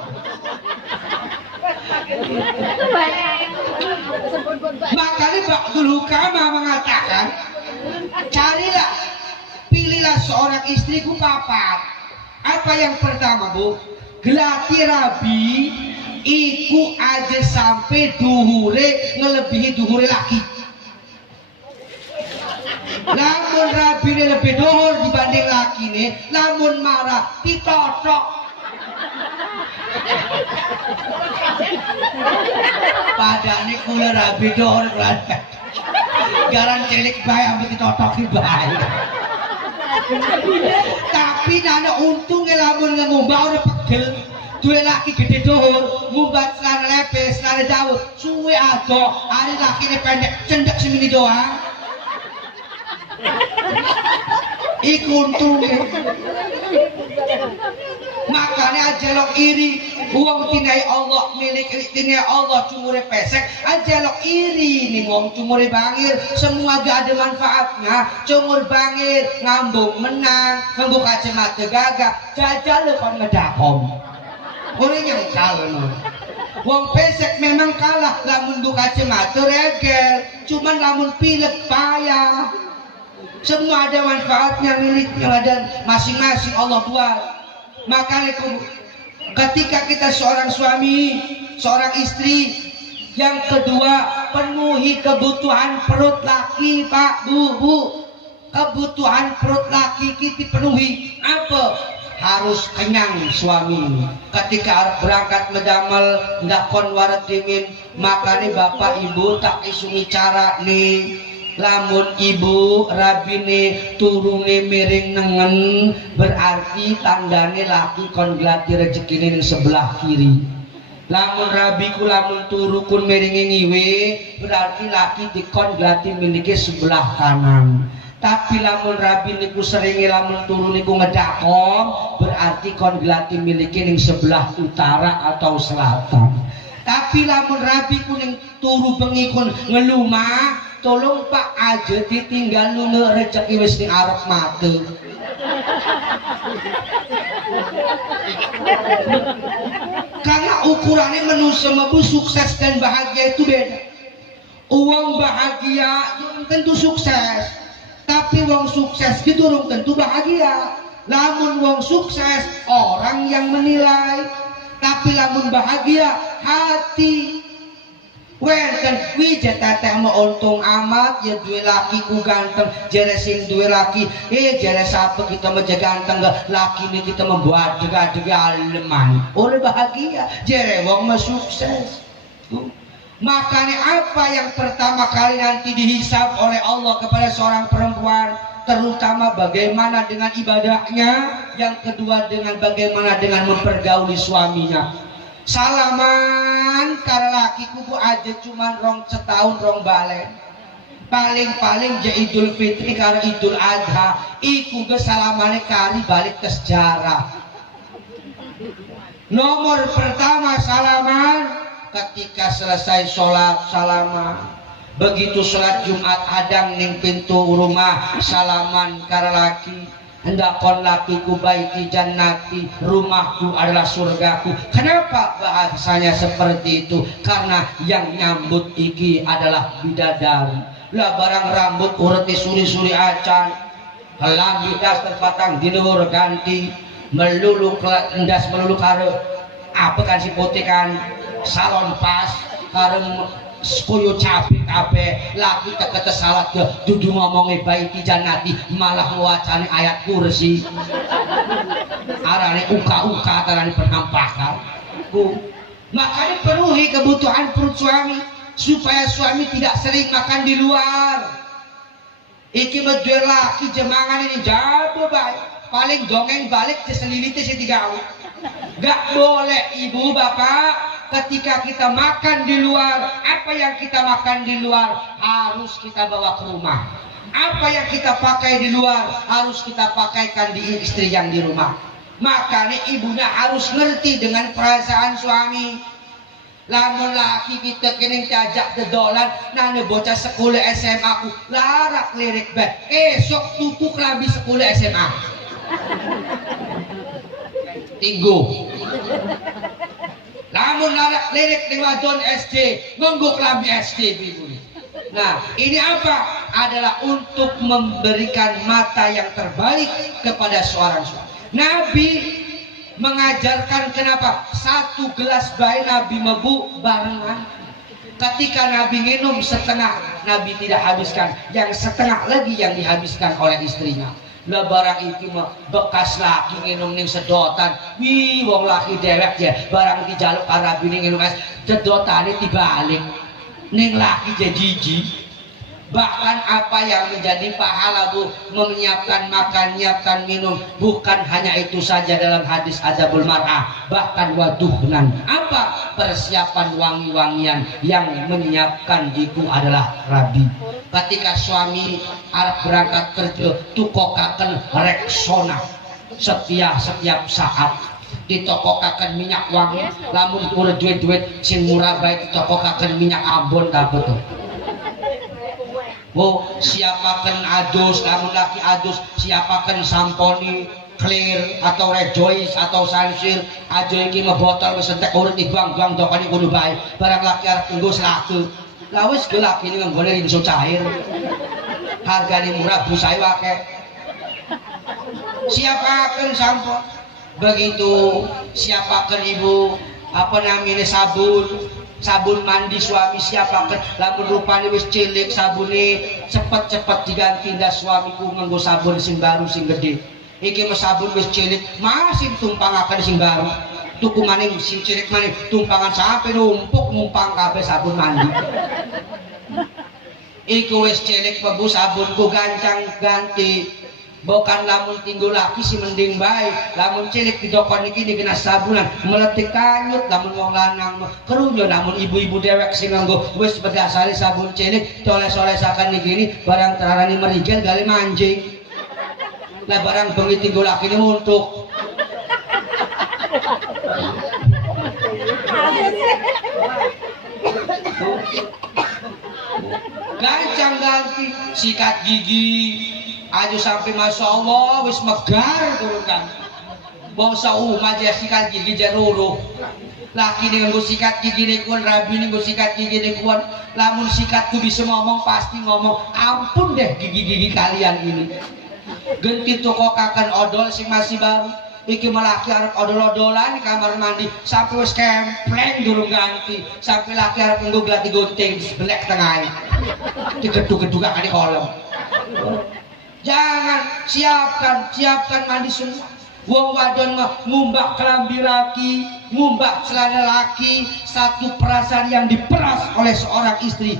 Makanya Ba'dul Hukama mengatakan, carilah, pilihlah seorang istriku papat. Apa yang pertama, Bu? Gelati rabi iku aja sampai duhure ngelebihi duhure laki. Lamun rabi ini lebih dohor dibanding laki nih, lamun marah ditotok. Padane kula rabi dohor garan cilik bae ambek ditotoki bae. Tapi nana untungnya lamun ngumbah ora pegel. Duwe laki gede dohor, ngumbat celana lepes, celana jauh, suwe ado, hari lakine pendek, cendek semini doang. Iku untungnya. Makanya aja iri, uang tinai Allah milik tinai Allah cumure pesek, aja iri nih uang cumure bangir, semua gak ada manfaatnya. Cumur bangir ngambung menang, nganggo kacamata gagah, jajal kon ngedakom. Orang yang kalah, wong pesek memang kalah, lamun buka kacamata regel, cuman lamun pilek payah. Semua ada manfaatnya miliknya dan masing-masing Allah buat. Makanya ketika kita seorang suami, seorang istri, yang kedua penuhi kebutuhan perut laki, Pak, Bu. Kebutuhan perut laki kita penuhi. Apa? Harus kenyang suami. Ketika berangkat medamel ndakon waret dingin, makanya bapak ibu tak isungi cara nih. Lamun ibu rabine turune miring nengen, berarti tandane laki kon glati rezekine ning sebelah kiri. Lamun rabiku lamun turukun miringe ngiwe, berarti laki dikon glati miliki sebelah kanan. Tapi lamun rabi niku seringe lamun turu niku ngedakom, berarti kon glati miliki ning sebelah utara atau selatan. Tapi lamun rabi kuning turu bengi kun ngelumah, tolong Pak aja ditinggal nune rezeki wis ning arep mate. Karena ukurannya manusia mampu sukses dan bahagia itu beda. Uang bahagia belum tentu sukses, tapi uang sukses itu belum tentu bahagia. Lamun uang sukses orang yang menilai, tapi lamun bahagia hati. Wenten kuwi jatah mau untung amat ya duwe laki ku ganteng, jere sing duwe laki jere sapa kita meja ganteng laki ini kita membuat dega-dega leman. Ora bahagia, jere wong mah sukses. Makanya apa yang pertama kali nanti dihisab oleh Allah kepada seorang perempuan, terutama bagaimana dengan ibadahnya, yang kedua dengan bagaimana dengan mempergauli suaminya. Salaman karo laki kubu aja cuman rong setahun rong balen, paling-paling je Idul Fitri karo Idul Adha iku ge salamane kali balik ke sejarah. Nomor pertama salaman ketika selesai sholat salaman, begitu sholat Jumat adang ning pintu rumah salaman karo laki. Hendakon lakiku baiti jannati, rumahku adalah surgaku. Kenapa bahasanya seperti itu? Karena yang nyambut iki adalah bidadari. Lah barang rambut ureti suri-suri acan, lambi das terpatang dinur ganti, melulu endas melulu karo apa kan si putih kan salon pas karo koyo capi kabeh laki tekete salat dudu ngomongi baiti jannati malah ngwacane ayat kursi arane uka-uka tarane penampakan. Makanya penuhi kebutuhan perut suami supaya suami tidak sering makan di luar. Iki medue laki jemangan ini jabo baik, paling dongeng balik diselilite sing digawe. Gak boleh ibu bapak ketika kita makan di luar, apa yang kita makan di luar harus kita bawa ke rumah. Apa yang kita pakai di luar harus kita pakaikan di istri yang di rumah. Makanya ibunya harus ngerti dengan perasaan suami. Lamun laki kita kini diajak dedolan, nane bocah sekolah SMA ku larak lirik bet. Esok tuku kelambi sekolah SMA. Tinggu. Lamun larak lirik di wadon SD, nganggo kelambi SD ibu. Nah, ini apa? Adalah untuk memberikan mata yang terbaik kepada seorang suami. Nabi mengajarkan kenapa? Satu gelas bayi Nabi mebu barengan. Ketika Nabi minum setengah, Nabi tidak habiskan. Yang setengah lagi yang dihabiskan oleh istrinya. Lah barang itu mah bekas laki minum ning sedotan. Wih, wong laki dewek ya. Barang dijaluk Arabi ning minum es sedotane dibalik. Ning laki jadi jiji. Bahkan apa yang menjadi pahala bu, menyiapkan makan, menyiapkan minum, bukan hanya itu saja dalam hadis Adabul Mar'ah, bahkan waduhnan. Apa? Persiapan wangi-wangian yang menyiapkan itu adalah Rabi. Ketika suami arep berangkat kerja, tukokaken Rexona setiap saat. Ditokokaken minyak wangi, lamun urut duit-duit sing murah baik ditokokaken minyak Ambon ta betul. Oh, siapakan adus, namun laki adus, siapakan samponi, clear atau rejoice atau sansir, aja iki mebotol wis entek urut ibang-bang dokane kudu bae. Barang laki arep tunggu selaku. Lah wis ge laki ini nggone rinso cair. Hargane murah busae akeh. Siapakan sampon. Begitu siapakan ibu apa namanya sabun mandi suami siapakan lamun rupane wis cilik sabune cepet-cepet diganti ndak suamiku nganggo sabun sing baru sing gede. Iki mah sabun wis cilik masih tumpangaken sing baru. Tuku maning sing cilik maning tumpangan sampe numpuk mumpang kabeh sabun mandi. Iku wis cilik pebu sabunku gancang ganti. Bukan lamun tinggal laki si mending baik, lamun cilik di dokon iki dikena sabunan meletik kanyut, lamun wong lanang kerunya, namun ibu-ibu dewek sing nganggo wis berdasari sabun cilik toles-olesakan iki barang terarani merigel gali manjing. Lah barang bengi tinggal laki ini untuk gancang ganti sikat gigi aja sampai masya Allah wis megar turun kan bangsa aja sikat gigi jaruru laki nih nggo sikat gigi nih kuan rabi nih nggo sikat gigi nih kuan lamun sikatku bisa ngomong pasti ngomong ampun deh gigi-gigi kalian ini ganti toko kakan odol sing masih baru iki laki arep odol-odolan di kamar mandi sampai wis kempleng durung ganti sampai laki arep nggo glati gunting belek tengah digeduk-geduk kan di kolom. Jangan siapkan mandi semua. Wong wadon mah ngumbak kelambi laki, ngumbak celana laki, satu perasaan yang diperas oleh seorang istri.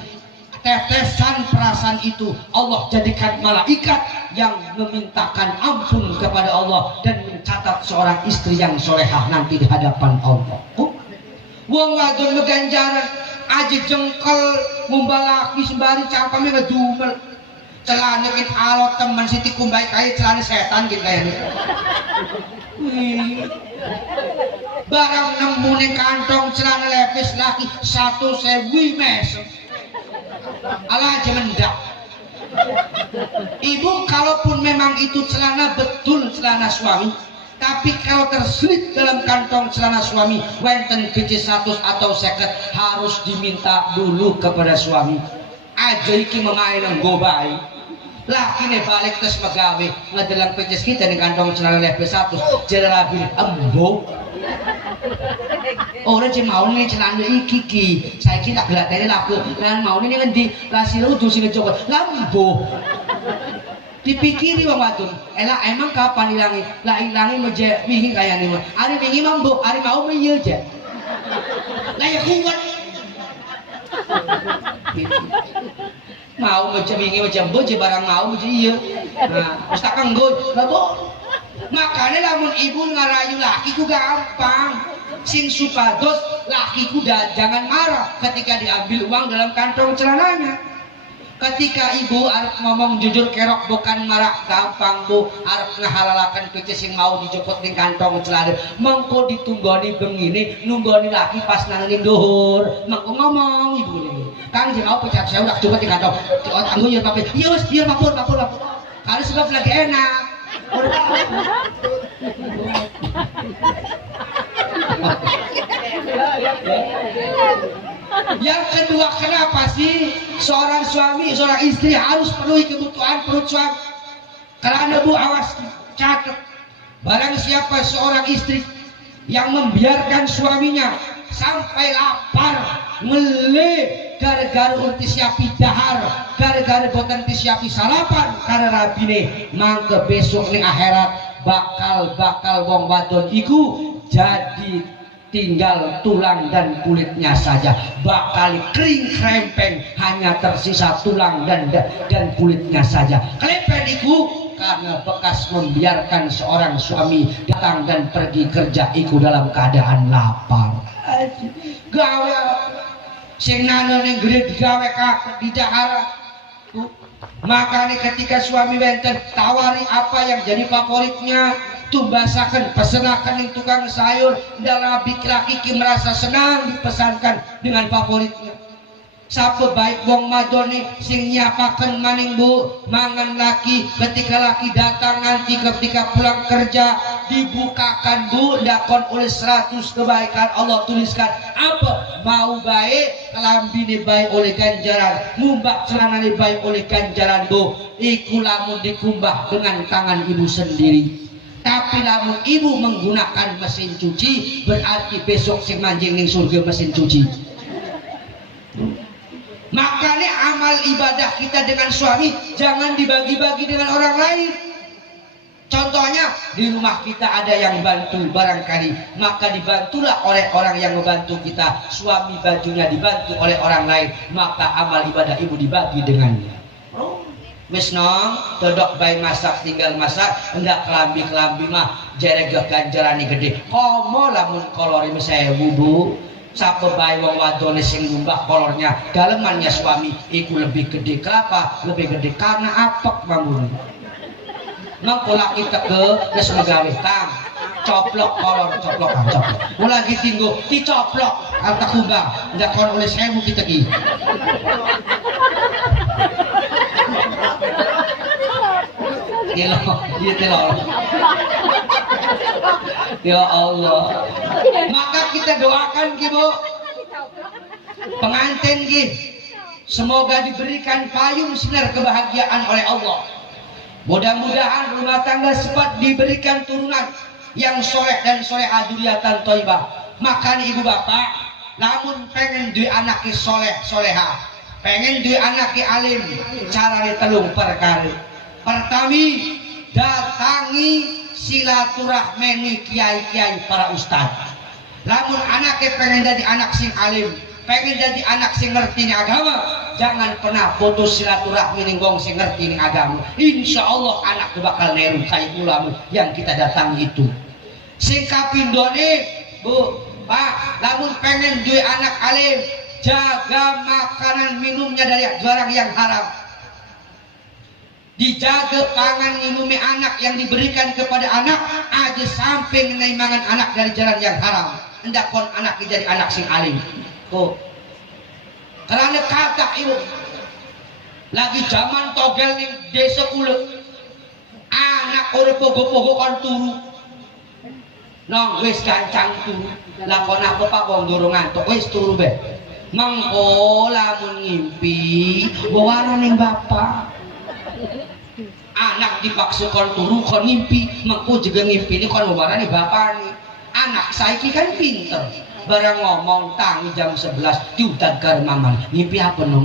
Tetesan perasaan itu Allah jadikan malaikat yang memintakan ampun kepada Allah dan mencatat seorang istri yang solehah nanti di hadapan Allah. Wong wadon meganjaran aja jengkel ngumbak laki sembari cangkeme ngedumel. Celana kita alot teman siti kumbai kaya celana setan gitu kayaknya. Barang nemu nih kantong celana lepis laki 1.000 mes. Alah aja mendak. Ibu kalaupun memang itu celana betul celana suami, tapi kalau terselip dalam kantong celana suami wenten kecil 100 atau 50 harus diminta dulu kepada suami. Aja iki memain gobai. Laki nih balik terus megawe ngedelang peces kita nih kantong celana lepis 100 jadi rapi embo orang cuma mau nih celana iki saya kita gelatnya laku dan mau nih ngendi lasir udah sini coba lambo dipikiri bang Watun elah emang kapan hilangi lah hilangi meja wingi kayak nih hari wingi mambo hari mau meyil aja lah ya kuat mau macam ini macam boje barang mau macam iya nah ustaz kanggo lah bo makanya lamun ibu ngarayu laki ku gampang sing supados laki ku jangan marah ketika diambil uang dalam kantong celananya Ketika ibu arep ngomong jujur kerok bukan marah gampang bu, arep ngahalalakan pece sing mau dijopot ning kantong celana mengko ditunggoni bengine nunggoni laki pas nang ning dhuwur mengko ngomong ibu ini kang sing mau pecat saya udah coba di kantong tangguh ya papi iya wis dia mapur harus sebab lagi enak. Yang kedua, kenapa sih seorang suami, seorang istri harus penuhi kebutuhan perut suami? Karena bu, awas catat, barang siapa seorang istri yang membiarkan suaminya sampai lapar, meleh, gara-gara urti siapi dahar, gara-gara boten siapi sarapan, karena rabine mangke besok ning akhirat bakal wong wadon iku jadi tinggal tulang dan kulitnya saja, bakal kering krempeng, hanya tersisa tulang dan kulitnya saja. Krempeng itu karena bekas membiarkan seorang suami datang dan pergi kerja iku dalam keadaan lapar. Gawe sing nano ning gede gawe kak di dahara. Makanya ketika suami wenten tawari apa yang jadi favoritnya, tumbasakan, pesenakan yang tukang sayur, dalam laki merasa senang dipesankan dengan favoritnya. Sapa baik wong madoni sing nyapaken maning bu mangan laki, ketika laki datang nanti ketika pulang kerja dibukakan bu dakon oleh 100 kebaikan Allah tuliskan apa mau baik kelambine baik oleh ganjaran mumbak celanane baik oleh ganjaran bu iku lamun dikumbah dengan tangan ibu sendiri. Tapi lamun ibu menggunakan mesin cuci berarti besok sing manjing ning surga mesin cuci. Makanya amal ibadah kita dengan suami jangan dibagi-bagi dengan orang lain. Contohnya di rumah kita ada yang bantu barangkali, maka dibantulah oleh orang yang membantu kita. Suami bajunya dibantu oleh orang lain, maka amal ibadah ibu dibagi dengannya. Wis nong, dodok bayi masak tinggal masak, enggak kelambi mah jeregah ganjarane gede. Komo lamun kolori misalnya wudu. Sapa bayi wong wadone sing ngumbah kolornya dalemannya suami iku lebih gede. Kenapa? Lebih gede karena apek mamun. Mangko laki teke wis megawe tang coplok kolor coplok. Mulai tinggo dicoplok arta kumbang ndak kon oleh 1000 kita ki. Ya Allah. Maka kita doakan Ibu pengantin Ki, semoga diberikan payung sinar kebahagiaan oleh Allah. Mudah-mudahan rumah tangga cepat diberikan turunan yang soleh dan solehah dzurriatan thayyibah. Makanya ibu bapak, namun pengen duwe anake soleh solehah, pengen duwe anake alim, carane telung perkara. Pertami, datangi silaturahmi kiai-kiai para ustadz. Lamun anaknya pengen jadi anak sing alim, pengen jadi anak sing ngerti nih agama, jangan pernah putus silaturahmi ning wong sing ngerti ning agama. Insya Allah anak bakal neru kayak ulama yang kita datangi itu. Sing kapindone bu, pak, lamun pengen duwe anak alim, jaga makanan minumnya dari barang yang haram. Dijaga pangan minumi anak yang diberikan kepada anak aja sampai ngenai mangan anak dari jalan yang haram. Hendak kon anak jadi anak sing alim. Oh, karena kata ibu lagi zaman togel nih desa kule anak orang pogo-pogo kan turu nong wis gancang turu lakon apa pak wong dorong ngantuk wis turu be mangko lamun ngimpi bawa ning bapak anak dipaksa kon turu kon ngimpi mangko juga ngimpi ini kon bawa nih bapak nih anak saiki kan pinter barang ngomong tangi jam 11 diudagar maman ngimpi apa no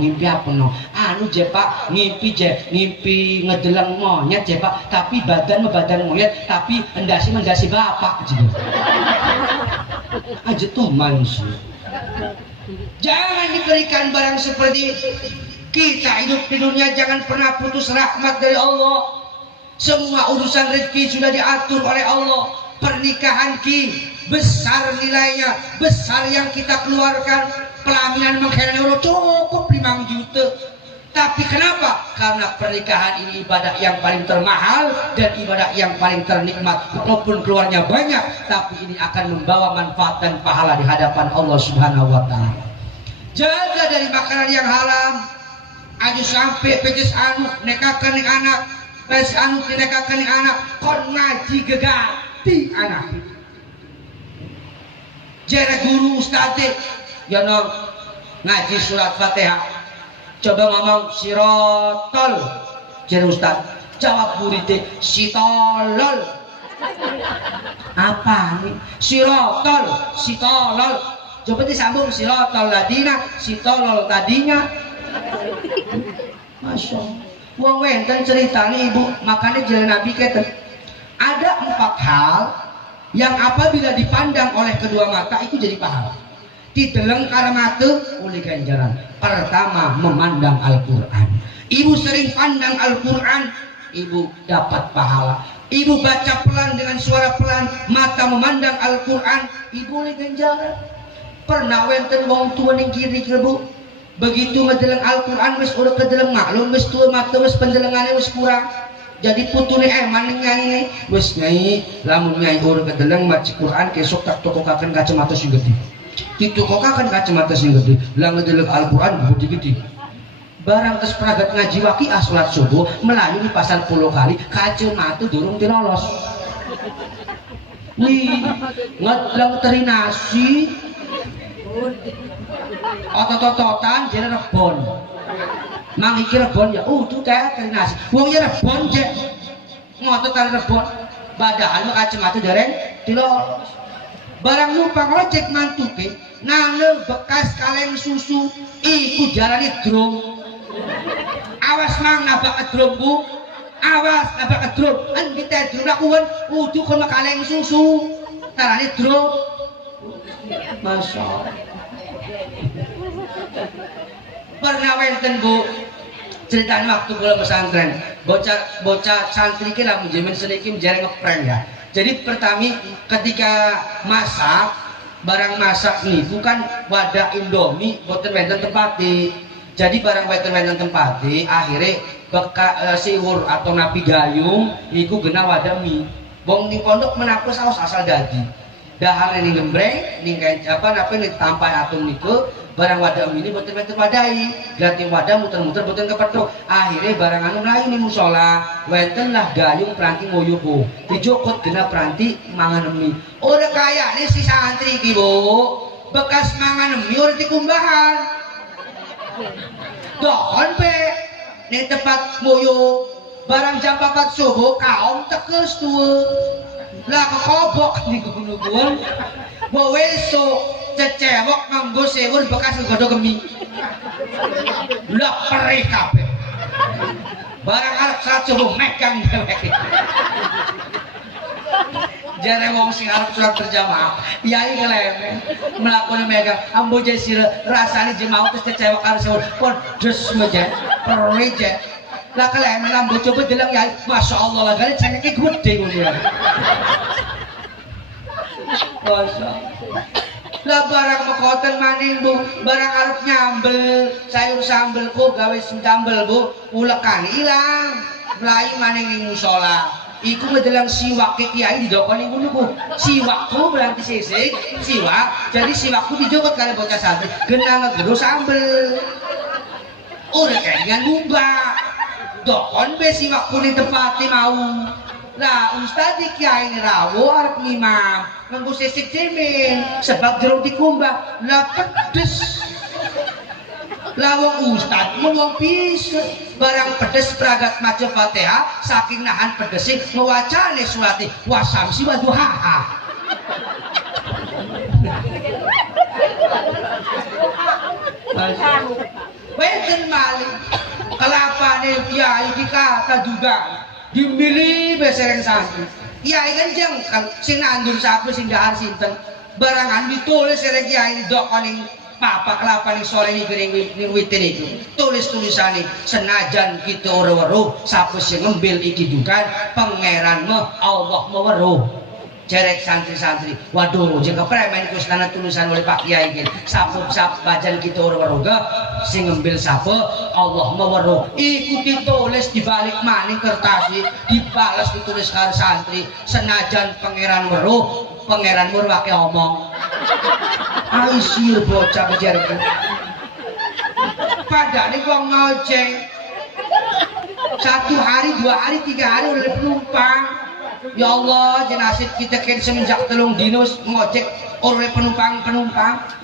anu je pak ngimpi ngedeleng monyet je pak tapi badan monyet tapi endasi bapak aja tuh manusia. Jangan diberikan barang seperti kita hidup di dunia, jangan pernah putus rahmat dari Allah. Semua urusan rezeki sudah diatur oleh Allah. Pernikahan besar nilainya, besar yang kita keluarkan. Pelaminan mengkhianati Allah cukup 5 juta. Tapi kenapa? Karena pernikahan ini ibadah yang paling termahal dan ibadah yang paling ternikmat. Walaupun keluarnya banyak, tapi ini akan membawa manfaat dan pahala di hadapan Allah Subhanahu wa Ta'ala. Jaga dari makanan yang haram. Aju sampai peges anu nekakan ning anak, peges anu nekakan ning anak, kon ngaji gegati anak. Jere guru ustadz ya no ngaji surat Fatihah. Coba ngomong sirotol, jadi ustad jawab muridnya sitolol. Apa nih? Sirotol, sitolol. Coba disambung sirotol ladina, sitolol tadinya. Masya Allah. Wong wenten ceritanya ibu, makanya jalan Nabi kata ada 4 hal yang apabila dipandang oleh kedua mata itu jadi pahala. Dideleng karena mata oleh ganjaran. Pertama, memandang Al-Quran. Ibu sering pandang Al-Quran, ibu dapat pahala. Ibu baca pelan dengan suara pelan, mata memandang Al-Quran, ibu oleh ganjaran. Pernah wenten wong tua ning kiri bu, begitu ngedeleng Al-Quran wis udah kedeleng maklum wis tua mata wis pendelengane wis kurang. Jadi putune maning nyanyi wis nyai lamun nyai udah kedeleng maca Quran kesok tak tokokaken kacamata sing gede. Ditukokaken kacamata sing gede, lah ngedeleng Al-Quran gede-gede. Barang tes peragat ngaji waqiah salat subuh melayu di pasar 10 kali kacamata durung dilolos. Wih, ngedelang terinasi. Otot-ototan jadi rebon. Mang iki rebon ya, tuh teh terinasi. Wong ya rebon je. Ngotot kali rebon. Padahal mah kacamata dereng dilolos. Barang numpang ojek mantuke nangel bekas kaleng susu iku jarane drum. Awas mang nabak drum bu, awas nabak drum. Kita drum lakukan kudu kono kaleng susu tarane drum. Masya Allah. Pernah wenten bu ceritanya waktu kula pesantren bocah santri ki lamun jemen sedikit jarang ngeprank ya. Jadi pertama ketika masak barang masak nih bukan wadah Indomie boten wenten tempati. Jadi barang wenten tempati akhirnya siwur atau napi gayung iku genah wadah mie. Wong ning pondok menaku saus asal dadi. Dahar ini gembreng ning apa napa nih tampai atung niku barang wadah mie ini boten wadai. Ganti wadah muter-muter boten kepethuk. Akhirnya barang anu mlayu ning musala wenten lah gayung peranti ngoyuku. Dijokot genah peranti mangan mie. Ora kaya nih si santri iki, Bu. Bekas mangan mie ora dikumbahan. Dokon pe ning tempat ngoyo barang jam 4 subuh kaum tekes tuh. Lah kekobok nih gunung-gunung mau esok cecewok nganggo sewur bekas godho gemi lah perih kabeh barang arep salat subuh megang dheweke jare wong sing arep salat berjamaah yai ngeleme mlakune megang ambo jesir rasane jemaah terus cecewok karo sewur pon des meje perih je lah keleme lambo coba deleng yai masya Allah lah gale cengeke gede ngono ya masya lah barang mekoten maning bu barang arep nyambel sayur sambelku gawe sambel bu ulekan ilang mlayu maning ning musala iku ngedelang siwak ke kiai didokoni ngono bu siwakku berarti sisik siwak jadi siwakku dijokot kali bocah santri genah ngegero sambel ora kenyan ngumbah dokon be siwak kuning tempati mau lah ustad kiai ini rawo arep ngimam nganggo sisik cemen sebab jeruk dikumbah lah pedes lah wong ustad ngomong pisan barang pedes peragat maca Fatihah saking nahan pedese ngewacane surati wasamsi wa duhaha wenten malih kelapane kiai dikata juga dimilih besereng santri kiai kan jengkel sing nandur sapu sing dahar sinten barangan ditulis sereng kiai dokoning papa kelapane sore ning witin itu tulis-tulisane senajan kita ora weruh sapu sing ngembil iki dukan pangeran mah Allah meweruh Cerek santri-santri, waduh jika premen kusnana tulisan oleh Pak Kiai gini sapu bajan kita orang waroga sing ngambil sapu Allah mawaruh ikut ditulis dibalik maning kertas dibalas ditulis karo santri senajan pangeran weruh wake omong aisir bocah kejarku padahal gua ngojek 1 hari 2 hari 3 hari oleh penumpang. Ya Allah, jenazah kita kan semenjak telung dinus ngojek oleh penumpang.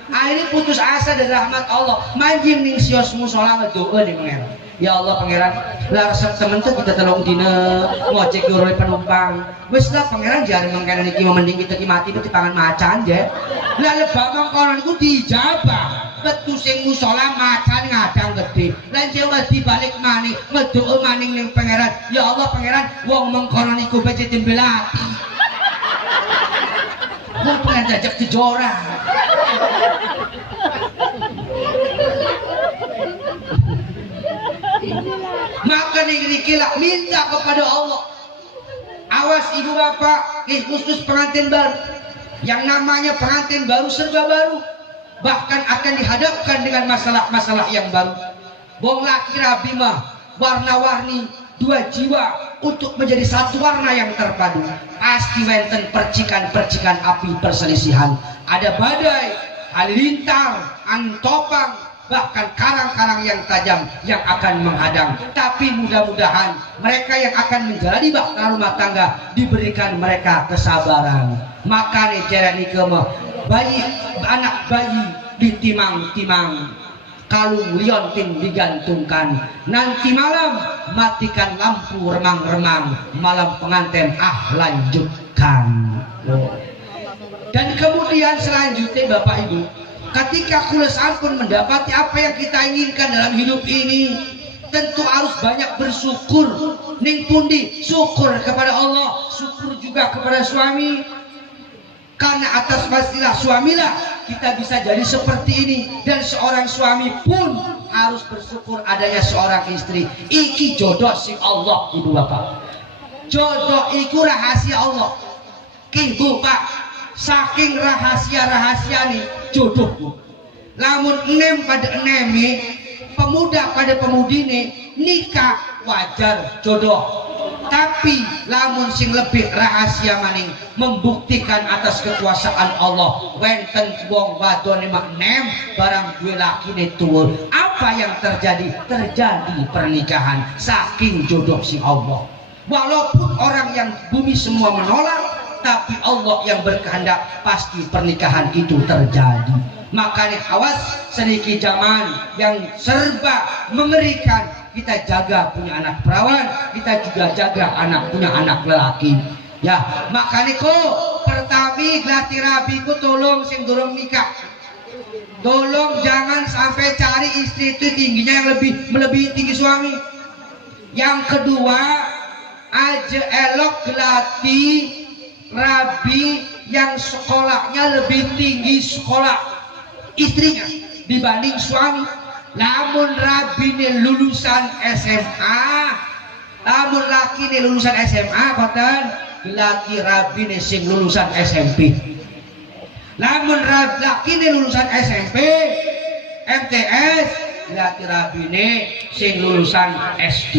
Akhirnya putus asa dari rahmat Allah. Manjing ning sios musola ngedoa nih pangeran. Ya Allah pangeran, larsep temen tuh kita telung dina ngojek oleh penumpang. Wes lah pangeran jare mengkene niki mending kita ki mati di pangan macan ya. Lah lebah mangkono niku dijabah. Betu sing musola macan ngadang gede lan jawa dibalik maning ngedoa maning ning pangeran ya Allah pangeran wong mengkono niku becet belati wong pengen jajak dijora maka niki lah minta kepada Allah awas ibu bapak khusus pengantin baru yang namanya pengantin baru serba baru bahkan akan dihadapkan dengan masalah-masalah yang baru. Wong laki rabi mah warna-warni 2 jiwa untuk menjadi satu warna yang terpadu. Pasti wenten percikan-percikan api perselisihan. Ada badai, halilintar, angin topang, bahkan karang-karang yang tajam yang akan menghadang. Tapi mudah-mudahan mereka yang akan menjalani bahtera rumah tangga diberikan mereka kesabaran. Maka nih cara nikah bayi anak bayi ditimang-timang kalung liontin digantungkan nanti malam matikan lampu remang-remang malam pengantin lanjutkan dan kemudian selanjutnya Bapak Ibu ketika kula sampun mendapati apa yang kita inginkan dalam hidup ini tentu harus banyak bersyukur ning pundi syukur kepada Allah syukur juga kepada suami karena atas wasilah suamilah kita bisa jadi seperti ini dan seorang suami pun harus bersyukur adanya seorang istri iki jodoh si Allah ibu bapak jodoh iku rahasia Allah ibu pak saking rahasia nih jodoh bu lamun enem pada enemi pemuda pada pemudine nikah wajar jodoh tapi lamun sing lebih rahasia maning membuktikan atas kekuasaan Allah wenten wong wadone mak nem barang duwe lakine tuwa apa yang terjadi pernikahan saking jodoh si Allah walaupun orang yang bumi semua menolak tapi Allah yang berkehendak pasti pernikahan itu terjadi makanya awas sedikit zaman yang serba mengerikan kita jaga punya anak perawan kita juga jaga punya anak lelaki ya makanya kok pertami glati rabiku tolong sing durung nikah tolong jangan sampai cari istri itu tingginya yang melebihi tinggi suami yang kedua aja elok glati rabi yang sekolahnya lebih tinggi sekolah istrinya dibanding suami namun rabine lulusan SMA namun laki ini lulusan SMA koten laki rabine sing lulusan SMP namun laki ini lulusan SMP MTS laki rabine sing lulusan SD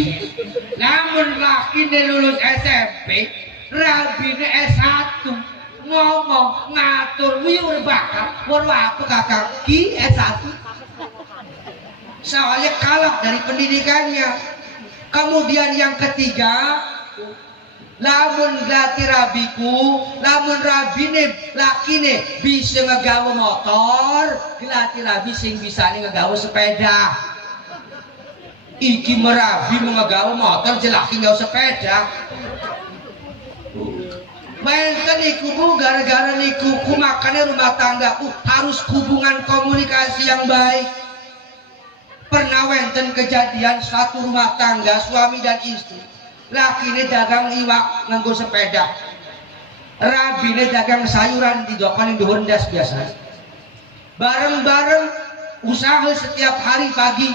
namun laki ini lulus SMP rabine S1 ngomong ngatur wiur bakal apa kakak ki S1 soalnya kalah dari pendidikannya kemudian yang ketiga lamun glati rabiku lamun rabine lakine bisa ngegawa motor glati rabi sing bisa ngegawa sepeda iki merabi ngegawa motor jelaki nggak sepeda Mainkan niku gara-gara niku makanya rumah tanggaku harus hubungan komunikasi yang baik. Pernah wenten kejadian satu rumah tangga suami dan istri. Laki ini dagang iwak nganggo sepeda. Rabi ini dagang sayuran di dokan yang dihendas biasa. Bareng-bareng usaha setiap hari pagi.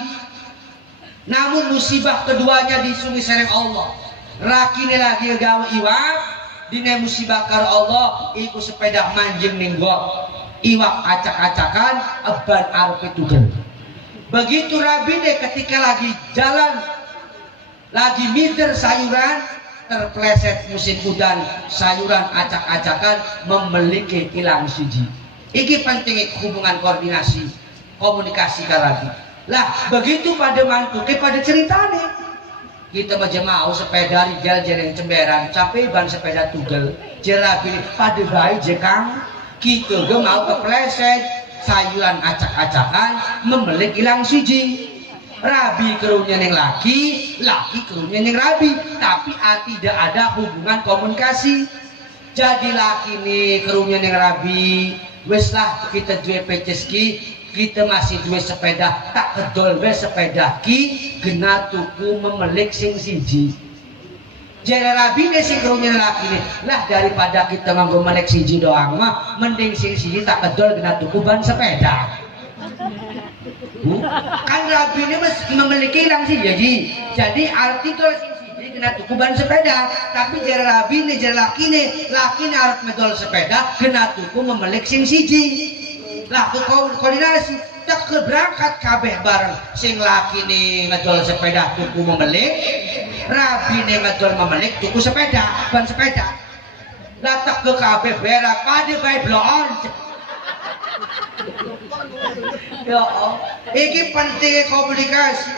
Namun musibah keduanya disungguh sereng Allah. Laki ini lagi gawe iwak dina musibah karo Allah iku sepeda manjing ning got iwak acak-acakan eban arepe tugel. Begitu Rabi deh ketika lagi jalan lagi mider sayuran terpleset musim hujan sayuran acak-acakan memiliki hilang siji. Iki penting hubungan koordinasi komunikasi karabi. Lah begitu pada mantuke pada ceritane kita aja mau sepeda rijal jereng cemberan sampai ban sepeda tugel jerabi pada baik jekang kita ge mau kepleset sayuran acak-acakan memiliki hilang siji. Rabi kerunya neng laki kerunya neng Rabi, tapi tidak ada hubungan komunikasi. Jadi laki nih kerunya neng Rabi, wes lah kita dua peceski, kita masih dua sepeda, tak kedol wes sepeda ki, kena tuku memelik sing siji. Jadi Rabi nih si kerunya laki nih, lah daripada kita nganggo melek siji doang mah, mending sing siji tak kedol kena tuku ban sepeda. Kan Rabi ini memiliki hilang sih jadi artikel sih kena tuku ban sepeda tapi jari Rabi ini jari laki ini harus medol sepeda kena tuku memiliki sing siji lah koordinasi tak berangkat kabeh bareng sing laki ini ngedol sepeda tuku memiliki Rabi ini ngedol memiliki tuku sepeda ban sepeda lah tak ke kabeh berak pada baik bloon. Ya Allah, ini penting komunikasi.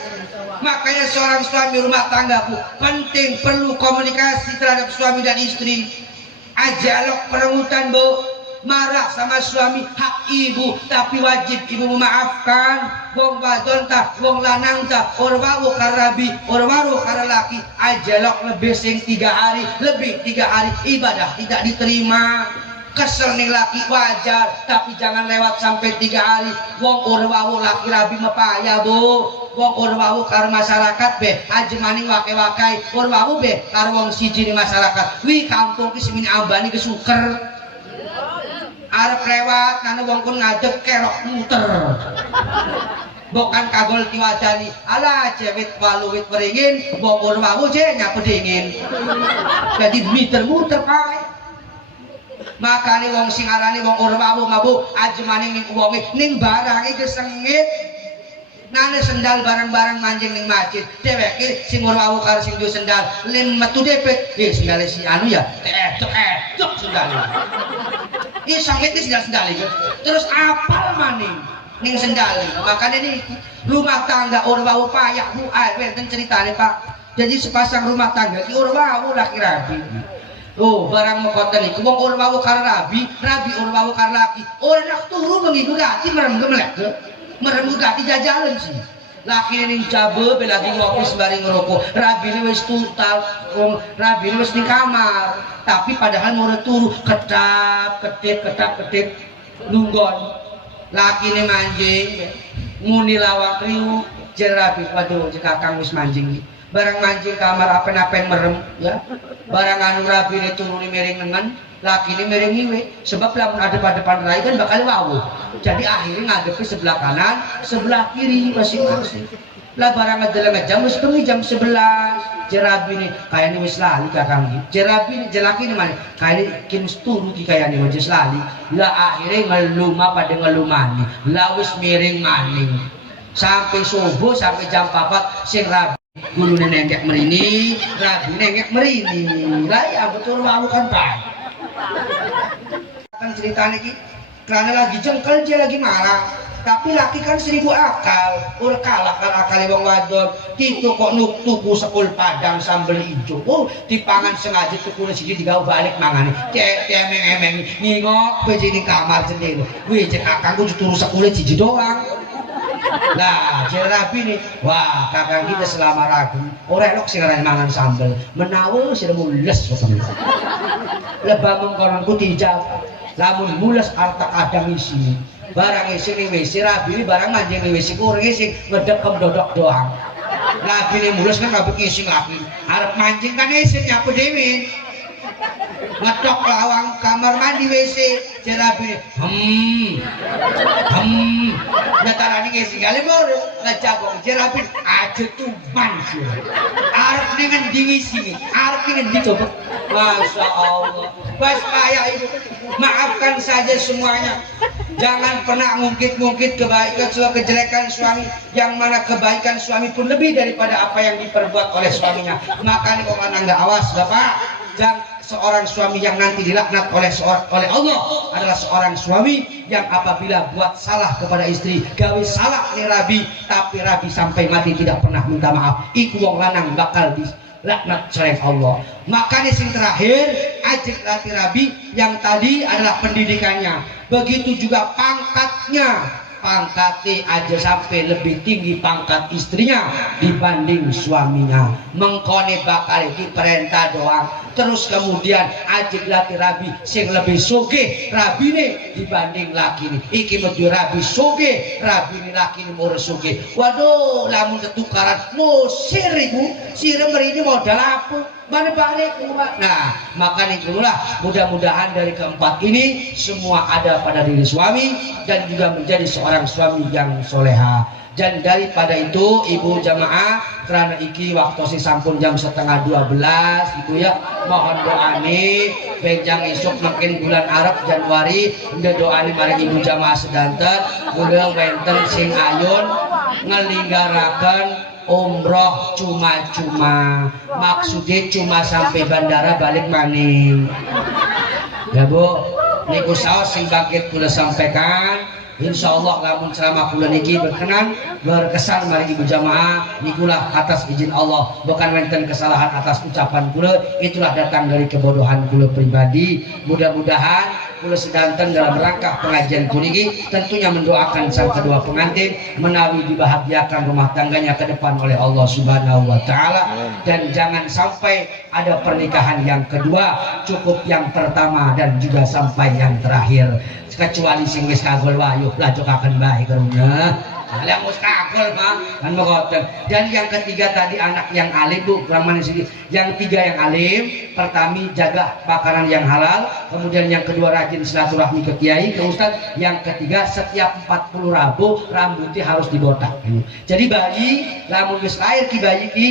Makanya seorang suami rumah tangga penting perlu komunikasi terhadap suami dan istri. Ajalok perebutan bu, marah sama suami hak ibu, tapi wajib ibu memaafkan. Wong wadon tak, wong lanang tak, orwawu karabi, orwaru karalaki. Ajalok lebih sing 3 hari, lebih 3 hari ibadah tidak diterima. Kesel nih laki wajar tapi jangan lewat sampai 3 hari. Wong urwawu laki rabi mepaya bu, wong urwawu karo masyarakat be aja maning wake-wakai urwawu be karo wong siji di masyarakat wi kampung ki semini ambani kesuker arep lewat nana wong pun ngadeg kerok muter bukan kagol tiwadani ala cewek waluwit beringin wong urwawu je nyapu dingin jadi muter-muter kae. Makanya wong sing arani wong urwawu mabu aja maning ning wonge ning barange kesengit nane sendal barang-barang manjing ning masjid dheweke sing urwawu karo sing duwe sendal lim metu depet sendale si anu ya edok sendale iki sangit iki sendal iki terus apal maning ning sendale makanya ini rumah tangga urwawu payah bu wonten ceritane Pak jadi sepasang rumah tangga ki urwawu laki rabi. Oh, barang mengkoten iku wong urwawu karo rabi urwawu karo laki. Ora nak turu bengi gati merem gemelek. Merem gati jajalan sih. Laki ning jabe lagi ngopi sembari ngerokok. Rabi wis tutal, wong rabi wis ning kamar. Tapi padahal mau turu ketap-ketip nunggon. Laki ini manjing muni lawak riu jer rabi waduh jika Kang wis manjing. Barang manjing kamar apen-apen merem ya barang anu rabi ini turuni miring nengen laki ini miring iwe sebab lamun ada pada depan rai kan bakal wawu jadi akhirnya ngadepi sebelah kanan sebelah kiri masing-masing lah barang ngedeleng jam wis bengi jam 11 jerabi ini kayaknya wis lali kakang jerabi ini jelaki ini mana kayaknya kin turu ki kayaknya wis lali lah akhirnya ngeluma pada ngelumani lah wis miring maning sampai subuh sampai jam 4 sing rabi guru nengek merini, rabi nengek merini. Lah ya betul mau kan Pak. Kan ceritanya ki, karena lagi jengkel dia lagi marah. Tapi laki kan 1000 akal, udah kalah kan akal wong wadon. Gitu kok tuku 10 padang sambel ijo. Oh, dipangan sengaja tuku siji digawe balik mangane. Emeng ngingok beje ning kamar jendela. Wih, cek akangku turu 10 siji doang. Nah, jerabi nih, wah kakak kita selama ragu, orang elok sih mangan sambel, menawa sih mules, lebah mengkonon kutijab, lamun mules harta kadang isi, barang isi nih wesi rabi ini barang manjing nih wesi kurang isi ngedekem dodok doang, rabi nih mules kan nggak isi lagi, harap mancing kan isi nyapu dewi, ngedok lawang kamar mandi wc, jerabi nih, Datarani ngisi kali mau ngejabong jerapin aja tuban sih. arep dengan dingin sini, arep dengan dicoba. Masya Allah. Bas ayah ibu, maafkan saja semuanya. Jangan pernah ngungkit-ngungkit kebaikan kejelekan suami, yang mana kebaikan suami pun lebih daripada apa yang diperbuat oleh suaminya. Makanya kok nggak awas, Bapak. Jangan seorang suami yang nanti dilaknat oleh Allah adalah seorang suami yang apabila buat salah kepada istri, gawe salah nih Rabi, tapi Rabi sampai mati tidak pernah minta maaf. Iku wong lanang bakal dilaknat oleh Allah. Makanya sing terakhir ajak latih Rabi yang tadi adalah pendidikannya. Begitu juga pangkatnya. Pangkatnya aja sampai lebih tinggi pangkat istrinya dibanding suaminya. Mengkone bakal diperintah doang. Terus kemudian ajib latih Rabi sing lebih soge Rabi nih dibanding laki nih. Iki menuju Rabi soge, Rabi nih laki nih murah soge. Waduh, lamun ketukaran musir ibu, sirem ini modal apa? Mana balik? Nah, makanya itulah mudah-mudahan dari keempat ini semua ada pada diri suami dan juga menjadi seorang suami yang soleha. Dan daripada itu ibu jamaah, karena iki waktu si sampun jam 11:30 ibu ya, mohon doa nih benjang isuk makin bulan Arab Januari udah doa nih mari ibu jamaah sedanten udah wenten sing ayun ngelinggarakan umroh cuma-cuma, maksudnya cuma sampai bandara balik maning ya bu. Niku saos sing bangkit kula sampaikan. Insya Allah lamun selama bulan niki berkenan berkesan mari ibu jamaah nikulah atas izin Allah, bukan wenten kesalahan atas ucapan kula, itulah datang dari kebodohan kula pribadi. Mudah-mudahan kula sedanten dalam rangka pengajian kuniki tentunya mendoakan sang kedua pengantin menawi dibahagiakan rumah tangganya ke depan oleh Allah Subhanahu wa taala, dan jangan sampai ada pernikahan yang kedua, cukup yang pertama dan juga sampai yang terakhir. Kecuali sing wis kagol wayu lajokaken bae karunya. Lah wis kagol mah kan mboten. Dan yang ketiga tadi anak yang alim Bu, kurang manis sedikit. Yang tiga yang alim, pertama jaga makanan yang halal, kemudian yang kedua rajin silaturahmi ke kiai, ke ustaz, yang ketiga setiap 40 Rabu rambutnya harus dibotak. Jadi bayi lamun wis lahir ki bayi ki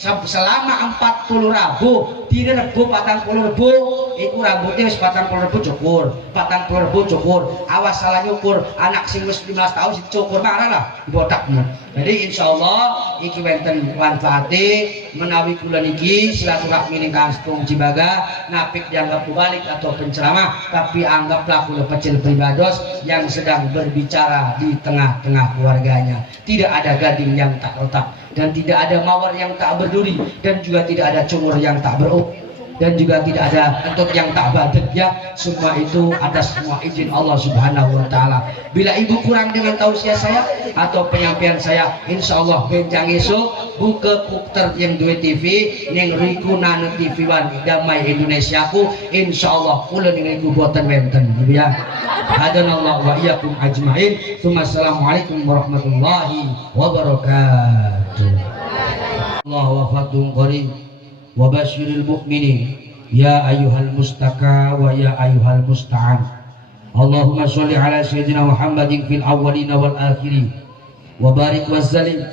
selama 40 Rabu tidak rebo 40 Rabu iku rambutnya wis 40 Rabu cukur, 40 Rabu cukur. Awas salah nyukur, anak sing wis 15 tahun sing cukur marah lah botaknya. Jadi insyaallah iki wonten manfaate menawi kula niki silaturahmi ning Kampung Cibaga napik dianggap mubalik atau penceramah, tapi anggaplah kula pecil pribados yang sedang berbicara di tengah-tengah keluarganya. Tidak ada gading yang tak retak dan tidak ada mawar yang tak berduri dan juga tidak ada cungur yang tak beruk dan juga tidak ada kentut yang tak badek ya. Semua itu atas semua izin Allah Subhanahu wa taala. Bila ibu kurang dengan tausiah saya atau penyampaian saya, insya Allah benjang esuk buka kukter yang duwe TV ning riku nana TV wan Damai Indonesiaku, insya Allah kula ning riku boten wenten gitu ya. Hadanallahu wa iyyakum ajmain. Assalamualaikum warahmatullahi wabarakatuh. Allah wafatum qarib wa basyiril mu'minin ya ayyuhal mustaka wa ya ayyuhal musta'an. Allahumma sholli ala sayyidina Muhammadin fil awwalina wal akhirin wa barik wa sallim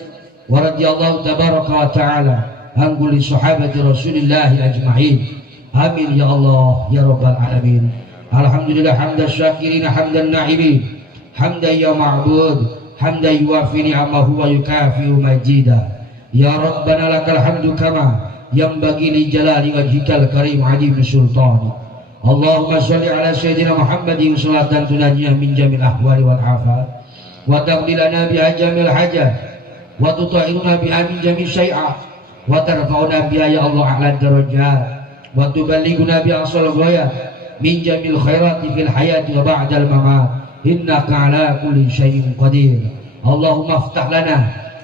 wa radiyallahu tabaraka wa ta'ala an kulli sahabati Rasulillah ajma'in. Amin ya Allah ya rabbal alamin. Alhamdulillah hamdan syakirin hamdan na'imin hamdan ya ma'bud hamdan yuwafi ni'amahu wa yukafi'u majida. Ya Rabbana lakal hamdu kama yanbaghi li jalali wajhikal karim azim sultani. Allahumma sholli ala sayyidina Muhammadin salatan tunajjina min jamil ahwali wal afat wa taqdi lana biha jamil hajat wa tutahhiruna biha min jamil syai'at wa tarfa'una biha ya Allah a'la darajat wa tuballighuna biha aqsal ghayat min jamil khairati fil hayati wa ba'dal mamat innaka ala kulli syai'in qadir. Allahumma aftah lana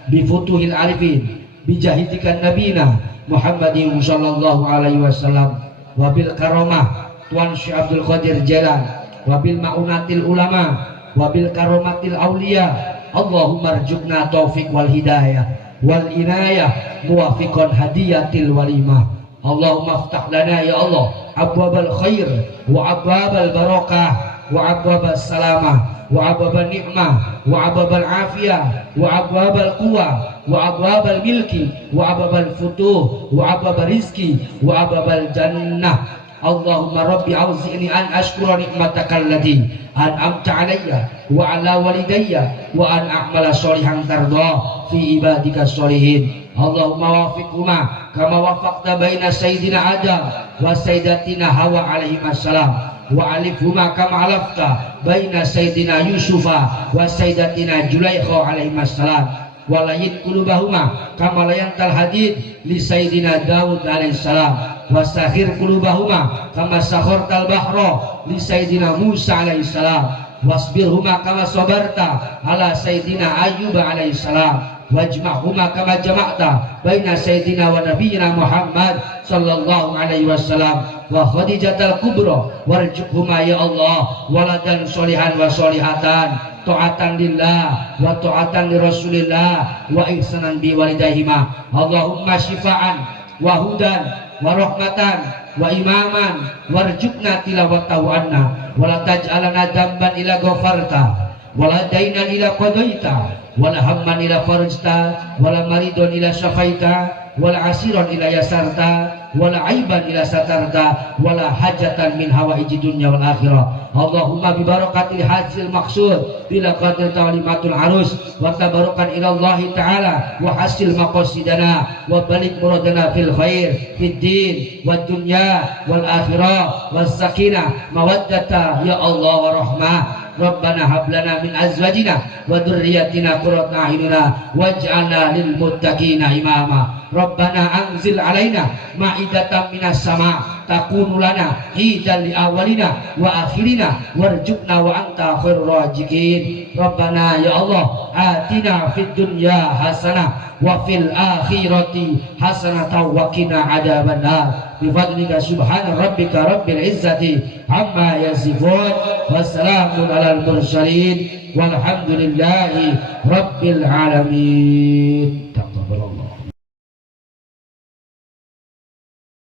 bifutuhil arifin bijahidika nabina Muhammadin sallallahu alaihi wasallam wabil karamah Tuan Syekh Abdul Qadir Jalan wabil ma'unatil ulama wabil karomatil awliya. Allahumma rjukna taufik wal hidayah wal inayah muwafiqan hadiyatil walimah. Allahumma aftah lana ya Allah abwabal khair wa abwabal barakah وأبواب السلامة وأبواب النعمة وأبواب العافية وأبواب القوة وأبواب الملك وأبواب الفتوح وأبواب الرزق وأبواب الجنة. اللهم ربي أوزعني أن أشكر نعمتك التي أنعمت علي وعلى والدي وأن أعمل صالحا ترضاه في عبادك الصالحين. اللهم وفقهما كما وفقت بين سيدنا آدم وسيدتنا حواء عليهما السلام، وألفهما كما ألفت بين سيدنا يوسف وسيدتنا زليخا عليهما السلام، ولين قلوبهما كما لينت الحديد لسيدنا داود عليه السلام، وسخر قلوبهما كما سخرت البحر لسيدنا موسى عليه السلام، واصبرهما كما صبرت على سيدنا أيوب عليه السلام، واجمعهما كما جمعت بين سيدنا ونبينا محمد صلى الله عليه وسلم وخديجة الكبرى، وارزقهما يا الله ولدا صالحا وصالحة ta'atan lillah wa ta'atan li rasulillah wa ihsanan bi walidayhima. Allahumma syifaan wa hudan wa rahmatan wa imaman warzuqna tilawatahu anna wa la taj'alana damban ila ghafarta wa la dainan ila qadaita wa la hamman ila farajta wa la maridun ila syafaita wa la asiran ila yasarta wala aiban ila satarta wala hajatan min hawaiji dunya wal akhirah. Allahumma bi barakatil hadzal maqsud bila qadar talimatul arus wa tabarukan ila Allah taala wa hasil maqasidana wa balik muradana fil khair fid din wad dunya wal akhirah was sakinah mawaddata ya Allah wa rahmah. Rabbana hab lana min azwajina wa dhurriyyatina qurrata a'yunina waj'alna lil muttaqina imama. Rabbana anzil alaina ma'idatan minas sama takunu lana idan li awalina wa akhirina warzuqna wa anta khairur raziqin. Rabbana ya Allah atina fid dunya hasanah wa fil akhirati hasanatan wa qina adzabannar. Bi fadlika subhana rabbika rabbil izzati amma yasifun wassalamun alal mursalin walhamdulillahi rabbil alamin. Taqabbalallah.